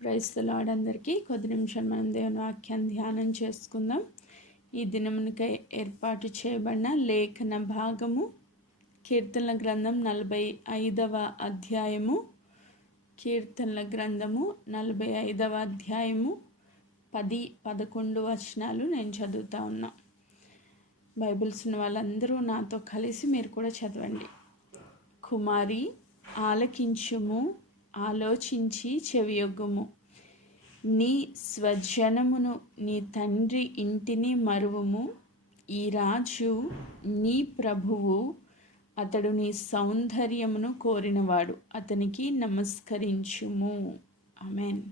Praise the lord. అందరికీ కొద్ది నిమిషాలు మనం దేవుని వాక్యాన్ని ధ్యానం చేసుకుందాం. ఈ దినమునికై ఏర్పాటు చేయబడిన లేఖన భాగము కీర్తనల గ్రంథం 45వ అధ్యాయము. కీర్తనల గ్రంథము 45వ అధ్యాయము 10-11 వచనాలు నేను చదువుతా ఉన్నా. బైబిల్స్ ఉన్న వాళ్ళందరూ నాతో కలిసి మీరు కూడా చదవండి. కుమారి ఆలకించుము, ఆలోచించి చెవియొగ్గుము. నీ స్వజనమును నీ తండ్రి ఇంటిని మరువుము. ఈ రాజు నీ ప్రభువు, అతడు నీ సౌందర్యమును కోరినవాడు, అతనికి నమస్కరించుము. ఆమేన్.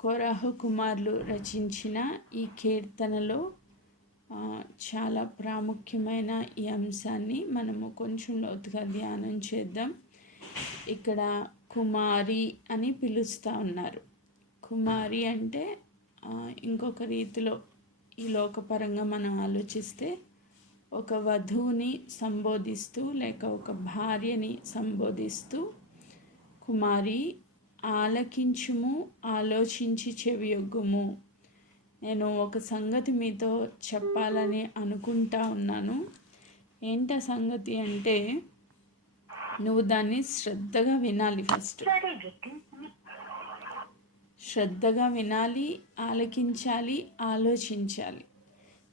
కోరాహు కుమారులు రచించిన ఈ కీర్తనలో చాలా ప్రాముఖ్యమైన ఈ అంశాన్ని మనము కొంచెం లోతుగా ధ్యానం చేద్దాం. ఇక్కడ కుమారి అని పిలుస్తూ ఉన్నారు. కుమారి అంటే ఇంకొక రీతిలో ఈ లోకపరంగా మనం ఆలోచిస్తే ఒక వధువుని సంబోధిస్తూ లేక ఒక భార్యని సంబోధిస్తూ కుమారి ఆలకించుము, ఆలోచించి చెవియొగ్గుము. నేను ఒక సంగతి మీతో చెప్పాలని అనుకుంటా ఉన్నాను. ఏంటా సంగతి అంటే నువ్వు దాన్ని శ్రద్ధగా వినాలి. శ్రద్ధగా వినాలి, ఆలకించాలి, ఆలోచించాలి.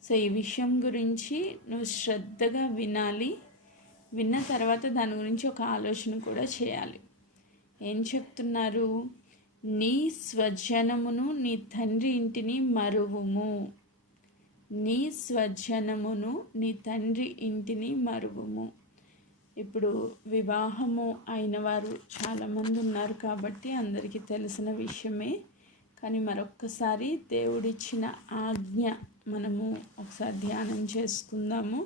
సో ఈ విషయం గురించి నువ్వు శ్రద్ధగా వినాలి. విన్న తర్వాత దాని గురించి ఒక ఆలోచన కూడా చేయాలి. ఏం చెప్తున్నారు? నీ స్వజనమును నీ తండ్రి ఇంటిని మరువుము. నీ స్వజనమును నీ తండ్రి ఇంటిని మరువుము. ఇప్పుడు వివాహము అయిన వారు చాలామంది ఉన్నారు కాబట్టి అందరికీ తెలిసిన విషయమే. కానీ మరొక్కసారి దేవుడిచ్చిన ఆజ్ఞ మనము ఒకసారి ధ్యానం చేసుకుందాము.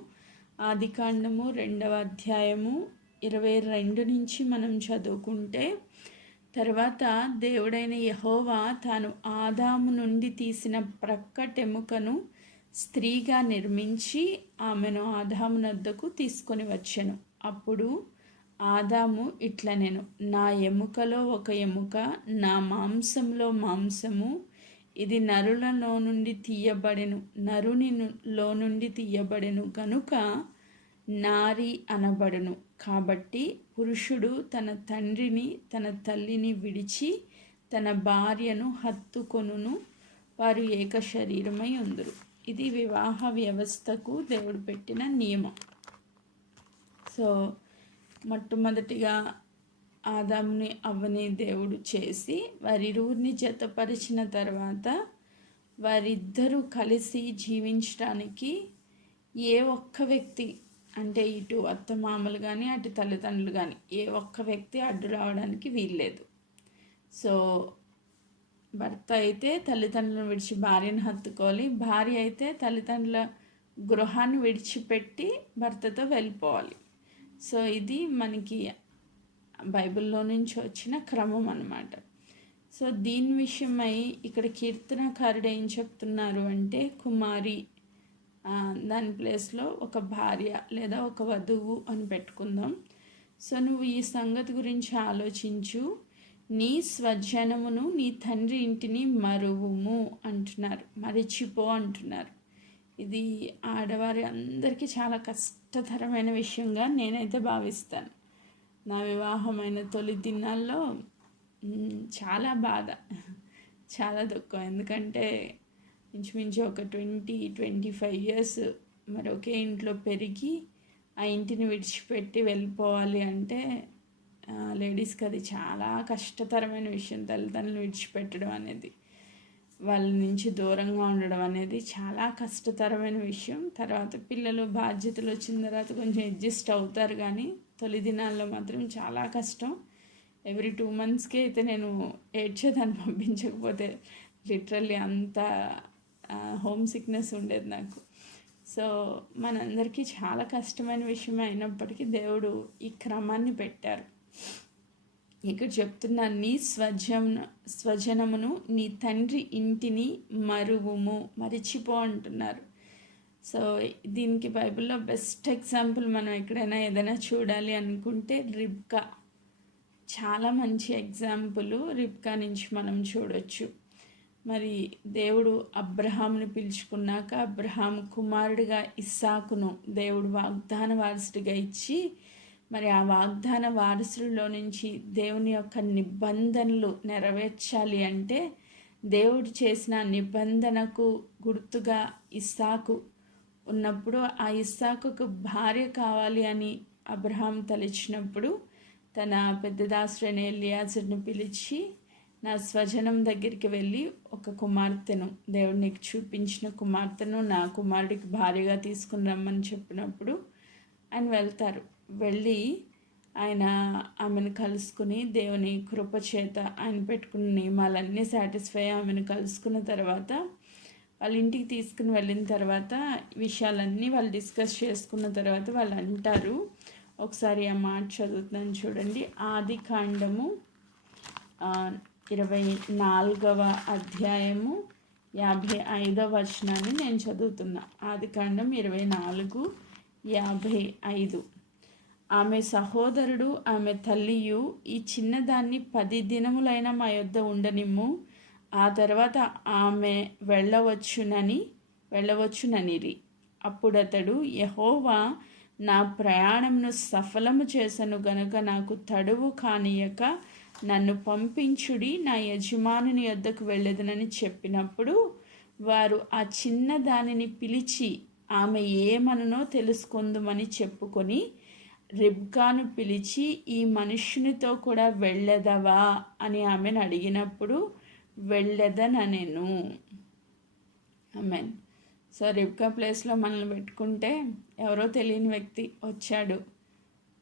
ఆదికాండము 2వ అధ్యాయము 22 నుంచి మనం చదువుకుంటే, తర్వాత దేవుడైన యెహోవా తాను ఆదాము నుండి తీసిన ప్రక్కటెముకను స్త్రీగా నిర్మించి ఆమెను ఆదాము నద్దకు తీసుకొని వచ్చెను. అప్పుడు ఆదాము ఇట్లా, నేను నా ఎముకలో ఒక ఎముక, నా మాంసంలో మాంసము, ఇది నరులలో నుండి తీయబడెను, నరునిలో నుండి తీయబడెను గనుక నారి అనబడును. కాబట్టి పురుషుడు తన తండ్రిని తన తల్లిని విడిచి తన భార్యను హత్తుకొనును, వారు ఏక శరీరమై ఉందురు. ఇది వివాహ వ్యవస్థకు దేవుడు పెట్టిన నియమం. సో మొట్టమొదటిగా ఆదాముని అవ్వని దేవుడు చేసి వారిరువురిని జతపరిచిన తర్వాత వారిద్దరూ కలిసి జీవించడానికి ఏ ఒక్క వ్యక్తి, అంటే ఇటు అత్తమామలు కానీ అటు తల్లిదండ్రులు కానీ ఏ ఒక్క వ్యక్తి అడ్డు రావడానికి వీల్లేదు. సో భర్త అయితే తల్లిదండ్రులను విడిచి భార్యను హత్తుకోవాలి, భార్య అయితే తల్లిదండ్రుల గృహాన్ని విడిచిపెట్టి భర్తతో వెళ్ళిపోవాలి. సో ఇది మనకి బైబిల్లో నుంచి వచ్చిన క్రమం అన్నమాట. సో దీని విషయమై ఇక్కడ కీర్తనకారుడు ఏం చెప్తున్నారు అంటే, కుమారి దాని ప్లేస్లో ఒక భార్య లేదా ఒక వధువు అని పెట్టుకుందాం. సో నువ్వు ఈ సంగతి గురించి ఆలోచించు. నీ స్వజనమును నీ తండ్రి ఇంటిని మరువుము అంటున్నారు, మరిచిపో అంటున్నారు. ఇది ఆడవారి అందరికీ చాలా కష్టతరమైన విషయంగా నేనైతే భావిస్తాను. నా వివాహమైన తొలి దినాల్లో చాలా బాధ, చాలా దుఃఖం. ఎందుకంటే ఇంచుమించు ఒక 20-25 ఇయర్స్ మరి ఒకే ఇంట్లో పెరిగి ఆ ఇంటిని విడిచిపెట్టి వెళ్ళిపోవాలి అంటే లేడీస్కి అది చాలా కష్టతరమైన విషయం. తల్లిదండ్రులు విడిచిపెట్టడం అనేది, వాళ్ళ నుంచి దూరంగా ఉండడం అనేది చాలా కష్టతరమైన విషయం. తర్వాత పిల్లలు బాధ్యతలు వచ్చిన తర్వాత కొంచెం అడ్జస్ట్ అవుతారు, కానీ తొలి దినాల్లో మాత్రం చాలా కష్టం. ఎవ్రీ 2 monthsకి అయితే నేను ఏడ్చేదాన్ని పంపించకపోతే. లిటరల్లీ అంత హోమ్ సిక్నెస్ ఉండేది నాకు. సో మనందరికీ చాలా కష్టమైన విషయమే అయినప్పటికీ దేవుడు ఈ క్రమాన్ని పెట్టారు. ఇక్కడ చెప్తున్నా, నీ స్వజనమును నీ తండ్రి ఇంటిని మరువుము, మరిచిపో అంటున్నారు. సో దీనికి బైబిల్లో బెస్ట్ ఎగ్జాంపుల్ మనం ఎక్కడైనా ఏదైనా చూడాలి అనుకుంటే రిబ్కా చాలా మంచి ఎగ్జాంపుల్ రిబ్కా నుంచి మనం చూడొచ్చు. మరి దేవుడు అబ్రహాంని పిలుచుకున్నాక అబ్రహాం కుమారుడిగా ఇస్సాకును దేవుడు వాగ్దాన వారసుడిగా ఇచ్చి, మరి ఆ వాగ్దాన వారసుడిలో నుంచి దేవుని యొక్క నిబంధనలు నెరవేర్చాలి అంటే దేవుడు చేసిన నిబంధనకు గుర్తుగా ఇస్సాకు ఉన్నప్పుడు ఆ ఇస్సాకుకు భార్య కావాలి అని అబ్రహాం తలిచినప్పుడు తన పెద్ద దాసుడైన ఎలియాజరుని పిలిచి, నా స్వజనం దగ్గరికి వెళ్ళి ఒక కుమార్తెను, దేవుడు నీకు చూపించిన కుమార్తెను నా కుమారుడికి భార్యగా తీసుకుని రమ్మని చెప్పినప్పుడు ఆయన వెళ్తారు. వెళ్ళి ఆయన ఆమెను కలుసుకుని దేవుని కృప చేత ఆయన పెట్టుకున్న నియమాలన్నీ సాటిస్ఫై ఆమెను కలుసుకున్న తర్వాత వాళ్ళ ఇంటికి తీసుకుని వెళ్ళిన తర్వాత విషయాలన్నీ వాళ్ళు డిస్కస్ చేసుకున్న తర్వాత వాళ్ళు అంటారు, ఒకసారి ఆ మాట చదువుతున్నాను చూడండి. ఆదికాండము 24వ అధ్యాయము 55వ వచనాన్ని నేను చదువుతున్నా. ఆదికాండం 24:55. ఆమె సహోదరుడు ఆమె తల్లియు, ఈ చిన్నదాన్ని 10 దినములైనా మా యొద్ద ఉండనిమ్ము, ఆ తర్వాత ఆమె వెళ్ళవచ్చుననిరి. అప్పుడతడు, యెహోవా నా ప్రయాణంను సఫలము చేసను గనుక నాకు తడువు కానియక నన్ను పంపించుడి, నా యజమానుని యొద్దకు వెళ్ళేదనని చెప్పినప్పుడు వారు ఆ చిన్న దానిని పిలిచి ఆమె ఏమననో తెలుసుకుందుమని చెప్పుకొని రిబ్కాను పిలిచి, ఈ మనుష్యునితో కూడా వెళ్ళెదవా అని ఆమెను అడిగినప్పుడు వెళ్ళెదనెను. ఆమెన్. సో రిబ్కా ప్లేస్లో మనల్ని పెట్టుకుంటే ఎవరో తెలియని వ్యక్తి వచ్చాడు,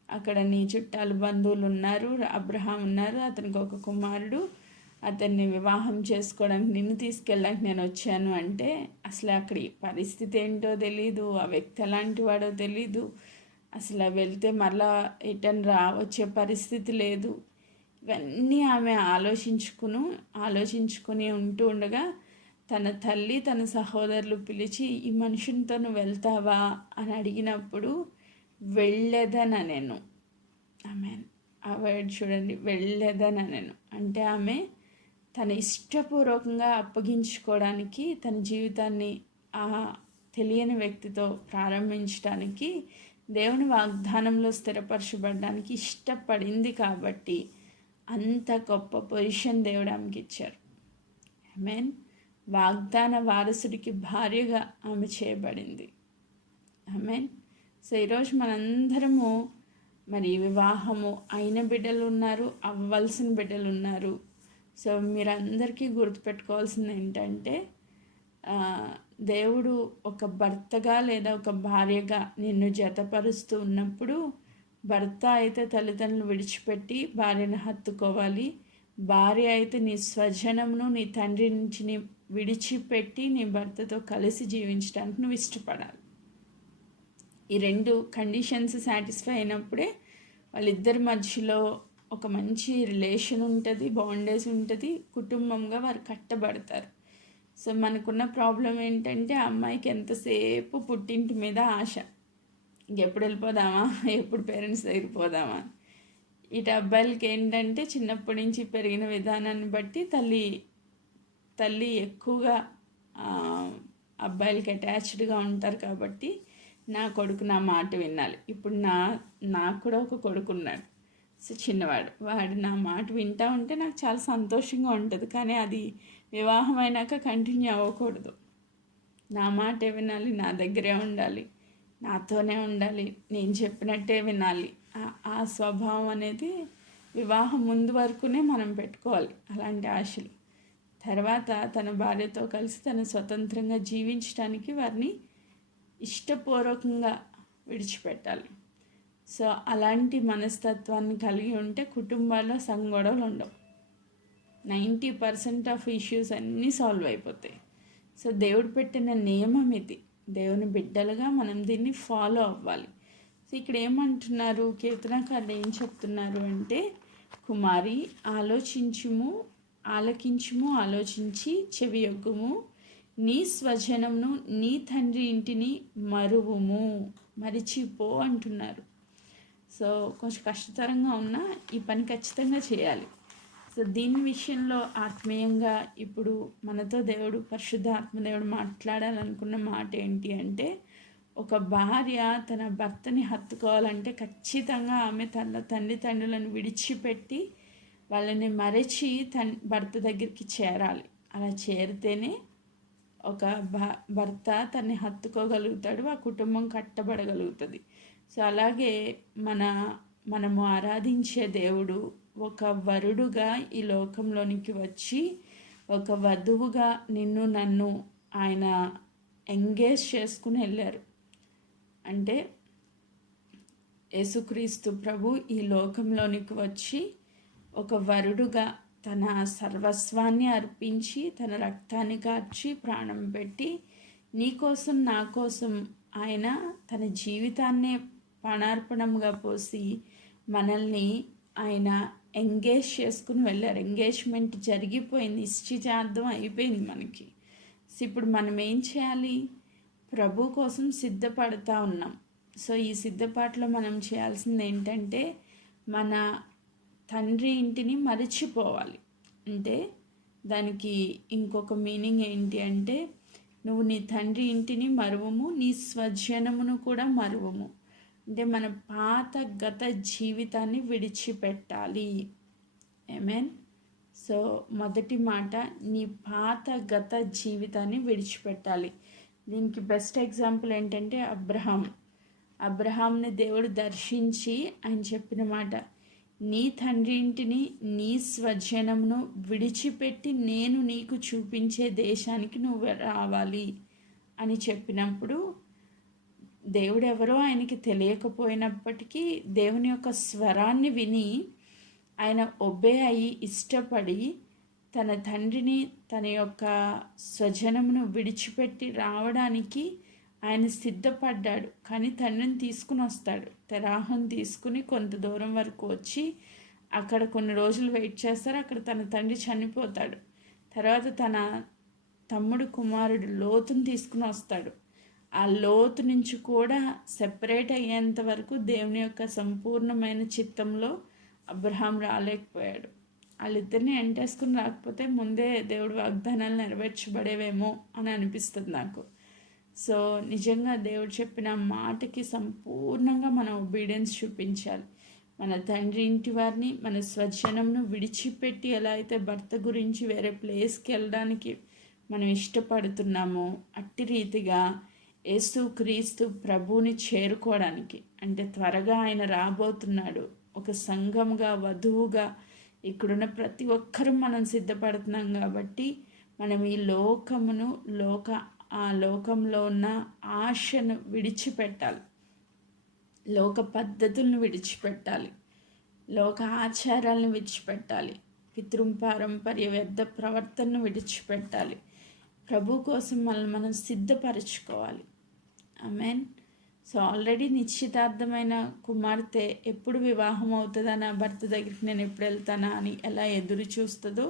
అక్కడ నీ చుట్టాలు బంధువులు ఉన్నారు, అబ్రహాం ఉన్నారు, అతనికి ఒక కుమారుడు, అతన్ని వివాహం చేసుకోవడానికి నిన్ను తీసుకెళ్ళడానికి నేను వచ్చాను అంటే అసలు అక్కడి పరిస్థితి ఏంటో తెలీదు, ఆ వ్యక్తి ఎలాంటి వాడో తెలీదు, అసలు వెళ్తే మళ్ళా రిటర్న్ వచ్చే పరిస్థితి లేదు. ఇవన్నీ ఆమె ఆలోచించుకుని ఉంటూ ఉండగా తన తల్లి తన సహోదరులు పిలిచి, ఈ మనుషునితో నువ్వు వెళ్తావా అని అడిగినప్పుడు వెళ్ళేదనెను. ఆమె ఆ వర్డ్ చూడండి, వెళ్ళేదనెను అంటే ఆమె తన ఇష్టపూర్వకంగా అప్పగించుకోవడానికి, తన జీవితాన్ని ఆ తెలియని వ్యక్తితో ప్రారంభించడానికి, దేవుని వాగ్దానంలో స్థిరపరచబడడానికి ఇష్టపడింది కాబట్టి అంత గొప్ప పొజిషన్ దేవుడు ఆమెకి ఇచ్చారు. ఆమెన్. వాగ్దాన వారసుడికి భార్యగా ఆమె చేయబడింది. ఆమెన్. సో ఈరోజు మనందరము మరి వివాహము అయిన బిడ్డలు ఉన్నారు, అవ్వాల్సిన బిడ్డలు ఉన్నారు. సో మీరందరికీ గుర్తుపెట్టుకోవాల్సింది ఏంటంటే, దేవుడు ఒక భర్తగా లేదా ఒక భార్యగా నిన్ను జతపరుస్తూ ఉన్నప్పుడు, భర్త అయితే తల్లిదండ్రులు విడిచిపెట్టి భార్యను హత్తుకోవాలి, భార్య అయితే నీ స్వజనమును నీ తండ్రి నుంచి విడిచిపెట్టి నీ భర్తతో కలిసి జీవించడానికి నువ్వు ఇష్టపడాలి. ఈ 2 కండిషన్స్ సాటిస్ఫై అయినప్పుడే వాళ్ళిద్దరి మధ్యలో ఒక మంచి రిలేషన్ ఉంటుంది, బాండేజ్ ఉంటుంది, కుటుంబంగా వారు కట్టబడతారు. సో మనకున్న ప్రాబ్లం ఏంటంటే, అమ్మాయికి ఎంతసేపు పుట్టింటి మీద ఆశ, ఎప్పుడు వెళ్ళిపోదామా, ఎప్పుడు పేరెంట్స్ దగ్గరికి పోదామా. ఇటు అబ్బాయిలకి ఏంటంటే చిన్నప్పటి నుంచి పెరిగిన విధానాన్ని బట్టి తల్లి ఎక్కువగా అబ్బాయిలకి అటాచ్డ్గా ఉంటారు కాబట్టి నా కొడుకు నా మాట వినాలి. ఇప్పుడు నాకు కూడా ఒక కొడుకు ఉన్నాడు, సో చిన్నవాడు, వాడు నా మాట వింటూ ఉంటే నాకు చాలా సంతోషంగా ఉంటుంది. కానీ అది వివాహం అయినాక కంటిన్యూ అవ్వకూడదు. నా మాటే వినాలి, నా దగ్గరే ఉండాలి, నాతోనే ఉండాలి, నేను చెప్పినట్టే వినాలి. ఆ స్వభావం అనేది వివాహం ముందు వరకునే మనం పెట్టుకోవాలి, అలాంటి ఆశలు. తర్వాత తన భార్యతో కలిసి తన స్వతంత్రంగా జీవించడానికి వారిని ఇష్టపూర్వకంగా విడిచిపెట్టాలి. సో అలాంటి మనస్తత్వాన్ని కలిగి ఉంటే కుటుంబాల్లో సంగొడవలు ఉండవు, 90% ఆఫ్ ఇష్యూస్ అన్నీ సాల్వ్ అయిపోతాయి. సో దేవుడు పెట్టిన నియమం ఇది, దేవుని బిడ్డలుగా మనం దీన్ని ఫాలో అవ్వాలి. సో ఇక్కడ ఏమంటున్నారు, కీర్తనకారులు ఏం చెప్తున్నారు అంటే, కుమారి ఆలకించుము, ఆలోచించి చెవియొగ్గుము, నీ స్వజనమును నీ తండ్రి ఇంటిని మరువుము, మరిచిపో అంటున్నారు. సో కొంచెం కష్టతరంగా ఉన్నా ఈ పని ఖచ్చితంగా చేయాలి. సో దీని విషయంలో ఆత్మీయంగా ఇప్పుడు మనతో దేవుడు, పరిశుద్ధ ఆత్మదేవుడు మాట్లాడాలనుకున్న మాట ఏంటి అంటే, ఒక భార్య తన భర్తని హత్తుకోవాలంటే ఖచ్చితంగా ఆమె తన తండ్రులను విడిచిపెట్టి వాళ్ళని మరచి భర్త దగ్గరికి చేరాలి. అలా చేరితేనే ఒక భర్త తన్ని హత్తుకోగలుగుతాడు, ఆ కుటుంబం కట్టబడగలుగుతుంది. సో అలాగే మనము ఆరాధించే దేవుడు ఒక వరుడుగా ఈ లోకంలోనికి వచ్చి ఒక వధువుగా నిన్ను నన్ను ఆయన ఎంగేజ్ చేసుకుని వెళ్ళారు. అంటే యేసుక్రీస్తు ప్రభు ఈ లోకంలోనికి వచ్చి ఒక వరుడుగా తన సర్వస్వాన్ని అర్పించి తన రక్తాన్ని కార్చి ప్రాణం పెట్టి నీకోసం నా కోసం ఆయన తన జీవితాన్నే పణార్పణంగా పోసి మనల్ని ఆయన ఎంగేజ్ చేసుకుని వెళ్ళారు. ఎంగేజ్మెంట్ జరిగిపోయింది, నిశ్చితార్థం అయిపోయింది మనకి. సో ఇప్పుడు మనం ఏం చేయాలి? ప్రభు కోసం సిద్ధపడుతూ ఉన్నాం. సో ఈ సిద్ధపాటులో మనం చేయాల్సింది ఏంటంటే, మన తండ్రి ఇంటిని మరిచిపోవాలి. అంటే దానికి ఇంకొక మీనింగ్ ఏంటి అంటే, నువ్వు నీ తండ్రి ఇంటిని మరువము, నీ స్వజనమును కూడా మరువము. అంటే మన పాత గత జీవితాన్ని విడిచిపెట్టాలి. ఆమేన్. సో మొదటి మాట, నీ పాత గత జీవితాన్ని విడిచిపెట్టాలి. దీనికి బెస్ట్ ఎగ్జాంపుల్ ఏంటంటే అబ్రహాంని దేవుడు దర్శించి ఆయన చెప్పిన మాట, నీ తండ్రి ఇంటిని నీ స్వజనమును విడిచిపెట్టి నేను నీకు చూపించే దేశానికి నువ్వు రావాలి అని చెప్పినప్పుడు, దేవుడు ఎవరో ఆయనకి తెలియకపోయినప్పటికీ దేవుని యొక్క స్వరాన్ని విని ఆయన ఒబే అయ్యి ఇష్టపడి తన తండ్రిని తన యొక్క స్వజనమును విడిచిపెట్టి రావడానికి ఆయన సిద్ధపడ్డాడు. కానీ తండ్రిని తీసుకుని వస్తాడు. తెరాహును తీసుకుని కొంత దూరం వరకు వచ్చి అక్కడ కొన్ని రోజులు వెయిట్ చేస్తారు. అక్కడ తన తండ్రి చనిపోతాడు. తర్వాత తన తమ్ముడు కుమారుడు లోతుని తీసుకుని వస్తాడు. ఆ లోతు నుంచి కూడా సెపరేట్ అయ్యేంత వరకు దేవుని యొక్క సంపూర్ణమైన చిత్తంలో అబ్రహాం రాలేకపోయాడు. వాళ్ళిద్దరిని ఎంటేసుకుని రాకపోతే ముందే దేవుడు వాగ్దానాలు నెరవేర్చబడేవేమో అని అనిపిస్తుంది నాకు. సో నిజంగా దేవుడు చెప్పిన మాటకి సంపూర్ణంగా మనం ఒబీడియన్స్ చూపించాలి. మన తండ్రి ఇంటి వారిని, మన స్వజనంను విడిచిపెట్టి ఎలా అయితే భర్త గురించి వేరే ప్లేస్కి వెళ్ళడానికి మనం ఇష్టపడుతున్నామో, అట్టి రీతిగా యేసుక్రీస్తు ప్రభువుని చేరుకోవడానికి, అంటే త్వరగా ఆయన రాబోతున్నాడు. ఒక సంఘంగా, వధువుగా ఇక్కడున్న ప్రతి ఒక్కరూ మనం సిద్ధపడుతున్నాం కాబట్టి మనం ఈ ఆ లోకంలో ఉన్న ఆశను విడిచిపెట్టాలి. లోక పద్ధతులను విడిచిపెట్టాలి. లోక ఆచారాలను విడిచిపెట్టాలి. పితృపారంపర్య వ్యర్థ ప్రవర్తనను విడిచిపెట్టాలి. ప్రభు కోసం మనం సిద్ధపరచుకోవాలి. ఆమేన్. సో ఆల్రెడీ నిశ్చితార్థమైన కుమార్తె ఎప్పుడు వివాహం అవుతుందా, నా భర్త దగ్గరికి నేను ఎప్పుడు వెళ్తానా అని ఎలా ఎదురు చూస్తుందో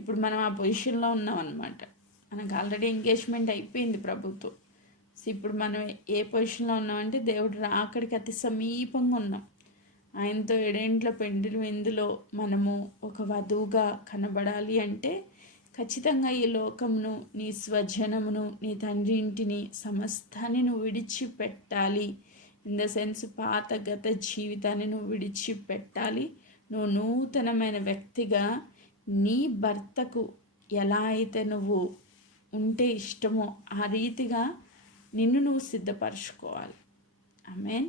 ఇప్పుడు మనం ఆ పొజిషన్లో ఉన్నాం అన్నమాట. మనకు ఆల్రెడీ ఎంగేజ్మెంట్ అయిపోయింది ప్రభుతో. సో ఇప్పుడు మనం ఏ పొజిషన్లో ఉన్నామంటే దేవుడు రాకడికి అతి సమీపంగా ఉన్నాం. ఆయనతో ఏడేండ్ల పెండ్లి విందులో మనము ఒక వధువుగా కనబడాలి అంటే ఖచ్చితంగా ఈ లోకమును, నీ స్వజనమును, నీ తండ్రి ఇంటిని, సమస్తాన్ని నువ్వు విడిచిపెట్టాలి. ఇన్ ద సెన్స్ పాత గత జీవితాన్ని నువ్వు విడిచిపెట్టాలి. నువ్వు నూతనమైన వ్యక్తిగా నీ భర్తకు ఎలా అయితే నువ్వు ఉంటే ఇష్టమో ఆ రీతిగా నిన్ను నువ్వు సిద్ధపరచుకోవాలి. ఆమేన్.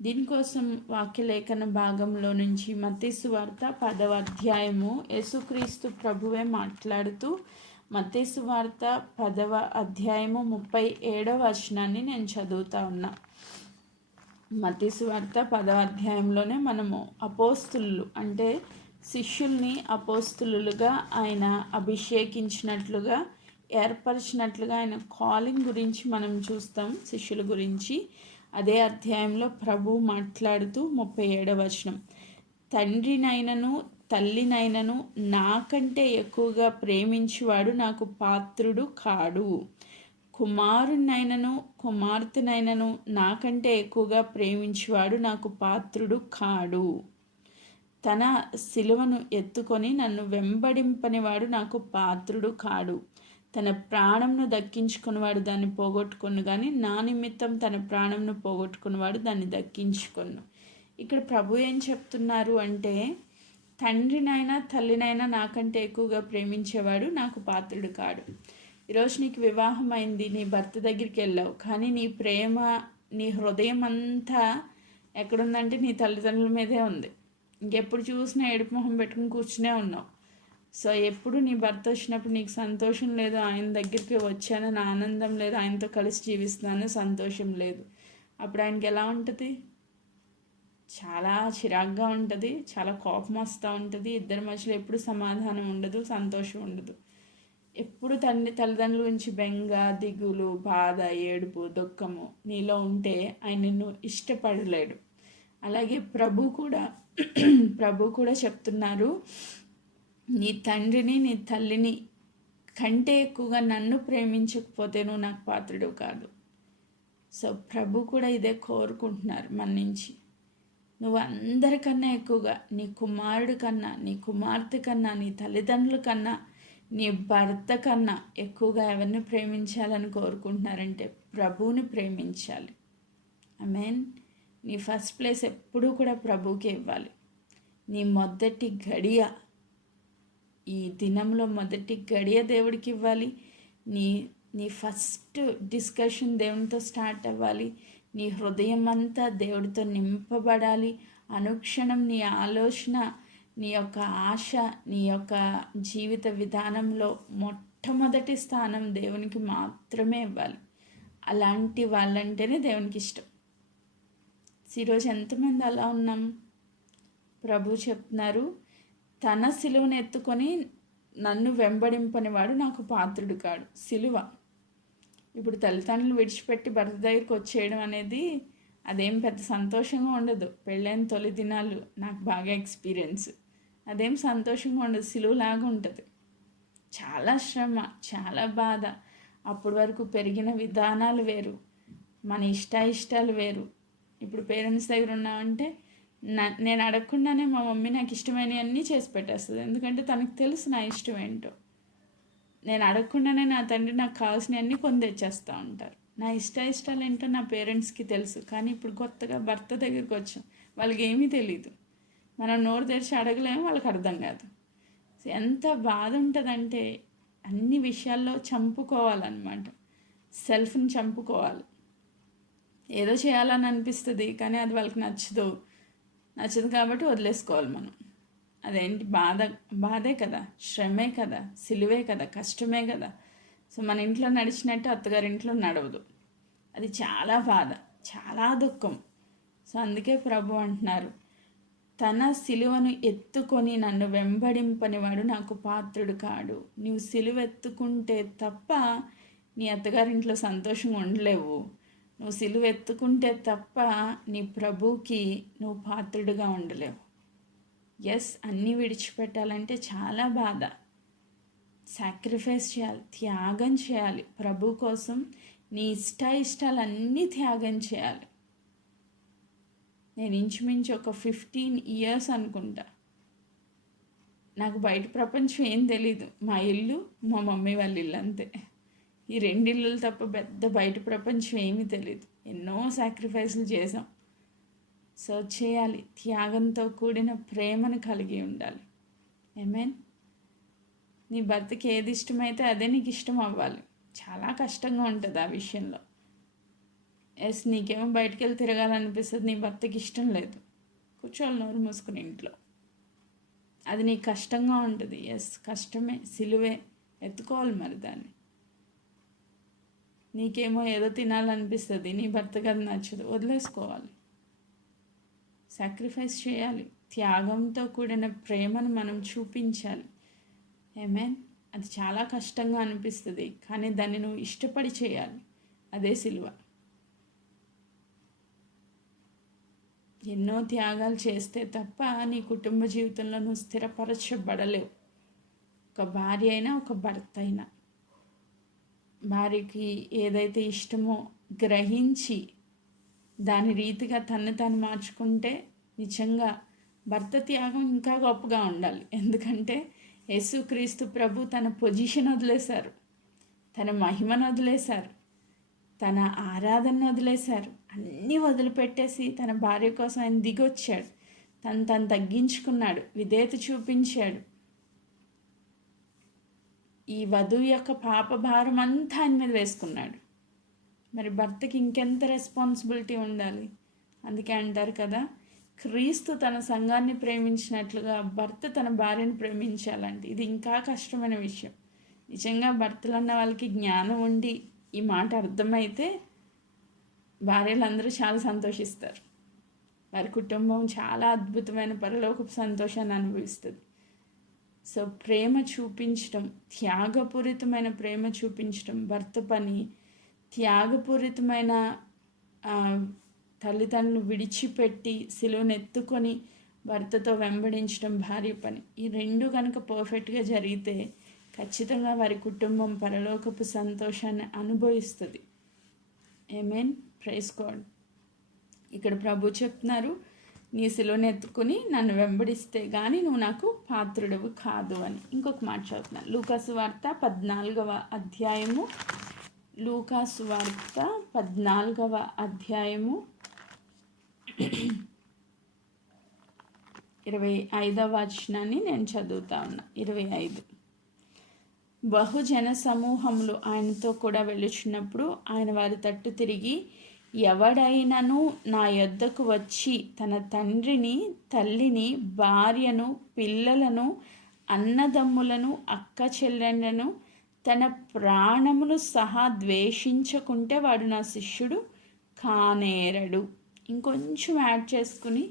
దీనికోసం వాక్యలేఖన భాగంలో నుంచి మత్తయి సువార్త 10వ అధ్యాయము యేసుక్రీస్తు ప్రభువే మాట్లాడుతూ మత్తయి సువార్త 10వ అధ్యాయము 37వ వచనాన్ని నేను చదువుతా ఉన్నా. మత్తయి సువార్త 10వ అధ్యాయంలోనే మనము అపోస్తులు అంటే శిష్యుల్ని అపోస్తులుగా ఆయన అభిషేకించినట్లుగా, ఏర్పరిచినట్లుగా ఆయన కాలింగ్ గురించి మనం చూస్తాం. శిష్యుల గురించి అదే అధ్యాయంలో ప్రభు మాట్లాడుతూ 37వ వచనం, తండ్రినైనను తల్లినైనను నాకంటే ఎక్కువగా ప్రేమించువాడు నాకు పాత్రుడు కాడు. కుమారునైనను కుమార్తెనైనను నాకంటే ఎక్కువగా ప్రేమించువాడు నాకు పాత్రుడు కాడు. తన సిలువను ఎత్తుకొని నన్ను వెంబడింపనివాడు నాకు పాత్రుడు కాడు. తన ప్రాణంను దక్కించుకున్నవాడు దాన్ని పోగొట్టుకును, కానీ నా నిమిత్తం తన ప్రాణంను పోగొట్టుకున్నవాడు దాన్ని దక్కించుకొను. ఇక్కడ ప్రభు ఏం చెప్తున్నారు అంటే, తండ్రినైనా తల్లినైనా నాకంటే ఎక్కువగా ప్రేమించేవాడు నాకు పాత్రుడు కాడు. ఈరోజు నీకు వివాహం అయింది, నీ భర్త దగ్గరికి వెళ్ళావు, కానీ నీ ప్రేమ, నీ హృదయం అంతా ఎక్కడుందంటే నీ తల్లిదండ్రుల మీదే ఉంది. ఇంకెప్పుడు చూసినా ఏడుపు మొహం పెట్టుకుని కూర్చునే ఉన్నావు. సో ఎప్పుడు నీ భర్త వచ్చినప్పుడు నీకు సంతోషం లేదు, ఆయన దగ్గరికి వచ్చానని ఆనందం లేదు, ఆయనతో కలిసి జీవిస్తున్నాను సంతోషం లేదు. అప్పుడు ఆయనకి ఎలా ఉంటుంది? చాలా చిరాగ్గా ఉంటుంది, చాలా కోపం వస్తూ ఉంటుంది. ఇద్దరి మధ్యలో ఎప్పుడు సమాధానం ఉండదు, సంతోషం ఉండదు. ఎప్పుడు తల్లిదండ్రుల గురించి బెంగ, దిగులు, బాధ, ఏడుపు, దుఃఖము నీలో ఉంటే ఆయన నిన్ను ఇష్టపడలేడు. అలాగే ప్రభు కూడా చెప్తున్నారు, నీ తండ్రిని నీ తల్లిని కంటే ఎక్కువగా నన్ను ప్రేమించకపోతే నువ్వు నాకు పాత్రుడు కాదు. సో ప్రభు కూడా ఇదే కోరుకుంటున్నారు మన నుంచి. నువ్వు అందరికన్నా ఎక్కువగా నీ కుమారుడి కన్నా, నీ కుమార్తె కన్నా, నీ తల్లిదండ్రుల కన్నా, నీ భర్త కన్నా ఎక్కువగా ఎవరిని ప్రేమించాలని కోరుకుంటున్నారంటే ప్రభువుని ప్రేమించాలి. ఆమేన్. నీ ఫస్ట్ ప్లేస్ ఎప్పుడూ కూడా ప్రభువుకే ఇవ్వాలి. నీ మొదటి గడియ, ఈ దినంలో మొదటి గడియ దేవుడికి ఇవ్వాలి. నీ ఫస్ట్ డిస్కషన్ దేవునితో స్టార్ట్ అవ్వాలి. నీ హృదయం అంతా దేవుడితో నింపబడాలి. అనుక్షణం నీ ఆలోచన, నీ యొక్క ఆశ, నీ యొక్క జీవిత విధానంలో మొట్టమొదటి స్థానం దేవునికి మాత్రమే ఇవ్వాలి. అలాంటి వాళ్ళంటేనే దేవునికి ఇష్టం. ఈరోజు ఎంతమంది అలా ఉన్నాం? ప్రభు చెప్తున్నారు, తన సిలువను ఎత్తుకొని నన్ను వెంబడింపనివాడు నాకు పాత్రుడు కాడు. సిలువ. ఇప్పుడు తల్లిదండ్రులు విడిచిపెట్టి భర్త దగ్గరికి వచ్చేయడం అనేది అదేం పెద్ద సంతోషంగా ఉండదు. పెళ్ళైన తొలి దినాలు నాకు బాగా ఎక్స్పీరియన్స్. అదేం సంతోషంగా ఉండదు, సిలువలాగా ఉంటుంది. చాలా శ్రమ, చాలా బాధ. అప్పటి వరకు పెరిగిన విధానాలు వేరు, మన ఇష్టాలు వేరు. ఇప్పుడు పేరెంట్స్ దగ్గర ఉన్నామంటే నేను అడగకుండానే మా మమ్మీ నాకు ఇష్టమైనవన్నీ చేసి పెట్టేస్తుంది. ఎందుకంటే తనకు తెలుసు నా ఇష్టం ఏంటో. నేను అడగకుండానే నా తండ్రి నాకు కావాల్సినవన్నీ కొని తెచ్చేస్తూ ఉంటారు. నా ఇష్టాలు ఏంటో నా పేరెంట్స్కి తెలుసు. కానీ ఇప్పుడు కొత్తగా భర్త దగ్గరికి వచ్చాం, వాళ్ళకి ఏమీ తెలియదు. మనం నోరు తెరిచి అడగలేము, వాళ్ళకి అర్థం కాదు. ఎంత బాధ ఉంటుందంటే అన్ని విషయాల్లో చంపుకోవాలన్నమాట. సెల్ఫ్ని చంపుకోవాలి. ఏదో చేయాలని అనిపిస్తుంది, కానీ అది వాళ్ళకి నచ్చదు కాబట్టి వదిలేసుకోవాలి మనం. అదేంటి? బాధే కదా, శ్రమే కదా, సిలువే కదా, కష్టమే కదా. సో మన ఇంట్లో నడిచినట్టు అత్తగారింట్లో నడవదు. అది చాలా బాధ, చాలా దుఃఖం. సో అందుకే ప్రభు అంటున్నారు, తన సిలువను ఎత్తుకొని నన్ను వెంబడింపనివాడు నాకు పాత్రుడు కాడు. నువ్వు సిలువ ఎత్తుకుంటే తప్ప నీ అత్తగారింట్లో సంతోషంగా ఉండలేవు. నువ్వు సిలువ ఎత్తుకుంటే తప్ప నీ ప్రభుకి నువ్వు పాత్రుడుగా ఉండలేవు. ఎస్, అన్నీ విడిచిపెట్టాలంటే చాలా బాధ. సాక్రిఫైస్ చేయాలి, త్యాగం చేయాలి. ప్రభు కోసం నీ ఇష్టాలన్నీ త్యాగం చేయాలి. నేను ఇంచుమించు ఒక 15 years అనుకుంటా, నాకు బయట ప్రపంచం ఏం తెలీదు. మా ఇల్లు, మా మమ్మీ వాళ్ళ ఇల్లు, అంతే. ఈ 2 ఇల్లులు తప్ప పెద్ద బయట ప్రపంచం ఏమీ తెలీదు. ఎన్నో సాక్రిఫైస్లు చేసాం. సో చేయాలి, త్యాగంతో కూడిన ప్రేమను కలిగి ఉండాలి. ఆమేన్. నీ భర్తకి ఏది ఇష్టమైతే అదే నీకు ఇష్టం అవ్వాలి. చాలా కష్టంగా ఉంటుంది ఆ విషయంలో. ఎస్, నీకేమో బయటికి వెళ్ళి తిరగాలనిపిస్తుంది, నీ భర్తకి ఇష్టం లేదు, కూర్చోవాలి నోరు మూసుకుని ఇంట్లో. అది నీకు కష్టంగా ఉంటుంది. ఎస్, కష్టమే, సిలువే, ఎత్తుకోవాలి మరి దాన్ని. నీకేమో ఏదో తినాలనిపిస్తుంది, నీ భర్తకి అది నచ్చదు, వదిలేసుకోవాలి. సాక్రిఫైస్ చేయాలి. త్యాగంతో కూడిన ప్రేమను మనం చూపించాలి. ఆమేన్. అది చాలా కష్టంగా అనిపిస్తుంది, కానీ దాన్ని నువ్వు ఇష్టపడి చేయాలి. అదే సిలువ. ఎన్నో త్యాగాలు చేస్తే తప్ప నీ కుటుంబ జీవితంలో నువ్వు స్థిరపరచబడలేవు. ఒక భార్య అయినా, ఒక భర్త అయినా. భార్యకి ఏదైతే ఇష్టమో గ్రహించి దాని రీతిగా తను మార్చుకుంటే నిజంగా భర్త త్యాగం ఇంకా గొప్పగా ఉండాలి. ఎందుకంటే యేసుక్రీస్తు ప్రభు తన పొజిషన్ వదిలేశారు, తన మహిమను వదిలేశారు, తన ఆరాధనను వదిలేశారు. అన్నీ వదిలిపెట్టేసి తన భార్య కోసం ఆయన దిగొచ్చాడు. తను తగ్గించుకున్నాడు, విధేయత చూపించాడు. ఈ వధువు యొక్క పాప భారం అంతా ఆయన మీద వేసుకున్నాడు. మరి భర్తకి ఇంకెంత రెస్పాన్సిబిలిటీ ఉండాలి? అందుకే అంటారు కదా, క్రీస్తు తన సంఘాన్ని ప్రేమించినట్లుగా భర్త తన భార్యను ప్రేమించాలంటే ఇది ఇంకా కష్టమైన విషయం. నిజంగా భర్తలు అన్న వాళ్ళకి జ్ఞానం ఉండి ఈ మాట అర్థమైతే భార్యలందరూ చాలా సంతోషిస్తారు. వారి కుటుంబం చాలా అద్భుతమైన పరలోకపు సంతోషాన్ని అనుభవిస్తుంది. సో ప్రేమ చూపించడం, త్యాగపూరితమైన ప్రేమ చూపించడం భర్త పని. త్యాగపూరితమైన తల్లిదండ్రులు విడిచిపెట్టి సిలువను ఎత్తుకొని భర్తతో వెంబడించడం భార్య పని. ఈ రెండు కనుక పర్ఫెక్ట్గా జరిగితే ఖచ్చితంగా వారి కుటుంబం పరలోకపు సంతోషాన్ని అనుభవిస్తుంది. ఆమేన్, ప్రైజ్ గాడ్. ఇక్కడ ప్రభు చెప్తున్నారు, నీ సిలువను ఎత్తుకుని నన్ను వెంబడిస్తే కానీ నువ్వు నాకు పాత్రుడవు కాదు అని. ఇంకొక మాట చదువుతున్నాను, లూకాసు వార్త 14వ అధ్యాయము. లూకాసు వార్త 14వ అధ్యాయము 25వ వచనాన్ని నేను చదువుతా ఉన్నా. 25. బహుజన సమూహములు ఆయనతో కూడా వెళ్ళుచున్నప్పుడు ఆయన వారి తట్టు తిరిగి, ఎవడైనను నా యొద్దకు వచ్చి తన తండ్రిని, తల్లిని, భార్యను, పిల్లలను, అన్నదమ్ములను, అక్క చెల్లెళ్ళను, తన ప్రాణమును సహా ద్వేషించకుంటే వాడు నా శిష్యుడు కానేరడు. ఇంకొంచెం యాడ్ చేసుకుని,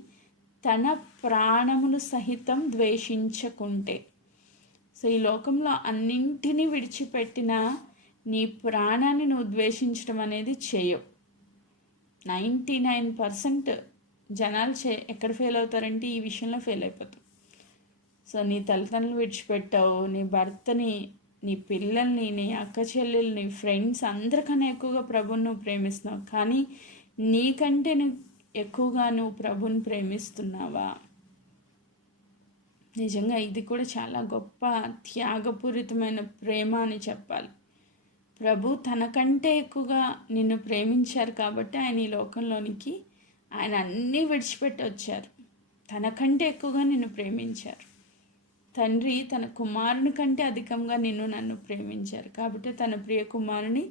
తన ప్రాణమును సహితం ద్వేషించకుంటే. సో ఈ లోకంలో అన్నింటినీ విడిచిపెట్టిన నీ ప్రాణాన్ని నువ్వు ద్వేషించడం అనేది చేయవు. 99% జనాలు ఎక్కడ ఫెయిల్ అవుతారంటే ఈ విషయంలో ఫెయిల్ అయిపోతారు. సో నీ తల్లిదండ్రులు విడిచిపెట్టావు, నీ భర్తని, నీ పిల్లల్ని, నీ అక్క చెల్లెల్ని, ఫ్రెండ్స్ అందరికన్నా ఎక్కువగా ప్రభుని నువ్వు ప్రేమిస్తున్నావు. కానీ నీకంటే ఎక్కువగా నువ్వు ప్రభుని ప్రేమిస్తున్నావా? నిజంగా ఇది కూడా చాలా గొప్ప త్యాగపూరితమైన ప్రేమ అని చెప్పాలి. ప్రభు తనకంటే ఎక్కువగా నిన్ను ప్రేమించారు కాబట్టి ఆయన ఈ లోకంలోనికి ఆయన అన్నీ విడిచిపెట్టి వచ్చారు. తనకంటే ఎక్కువగా నిన్ను ప్రేమించారు. తండ్రి తన కుమారుని కంటే అధికంగా నన్ను ప్రేమించారు కాబట్టి తన ప్రియ కుమారుని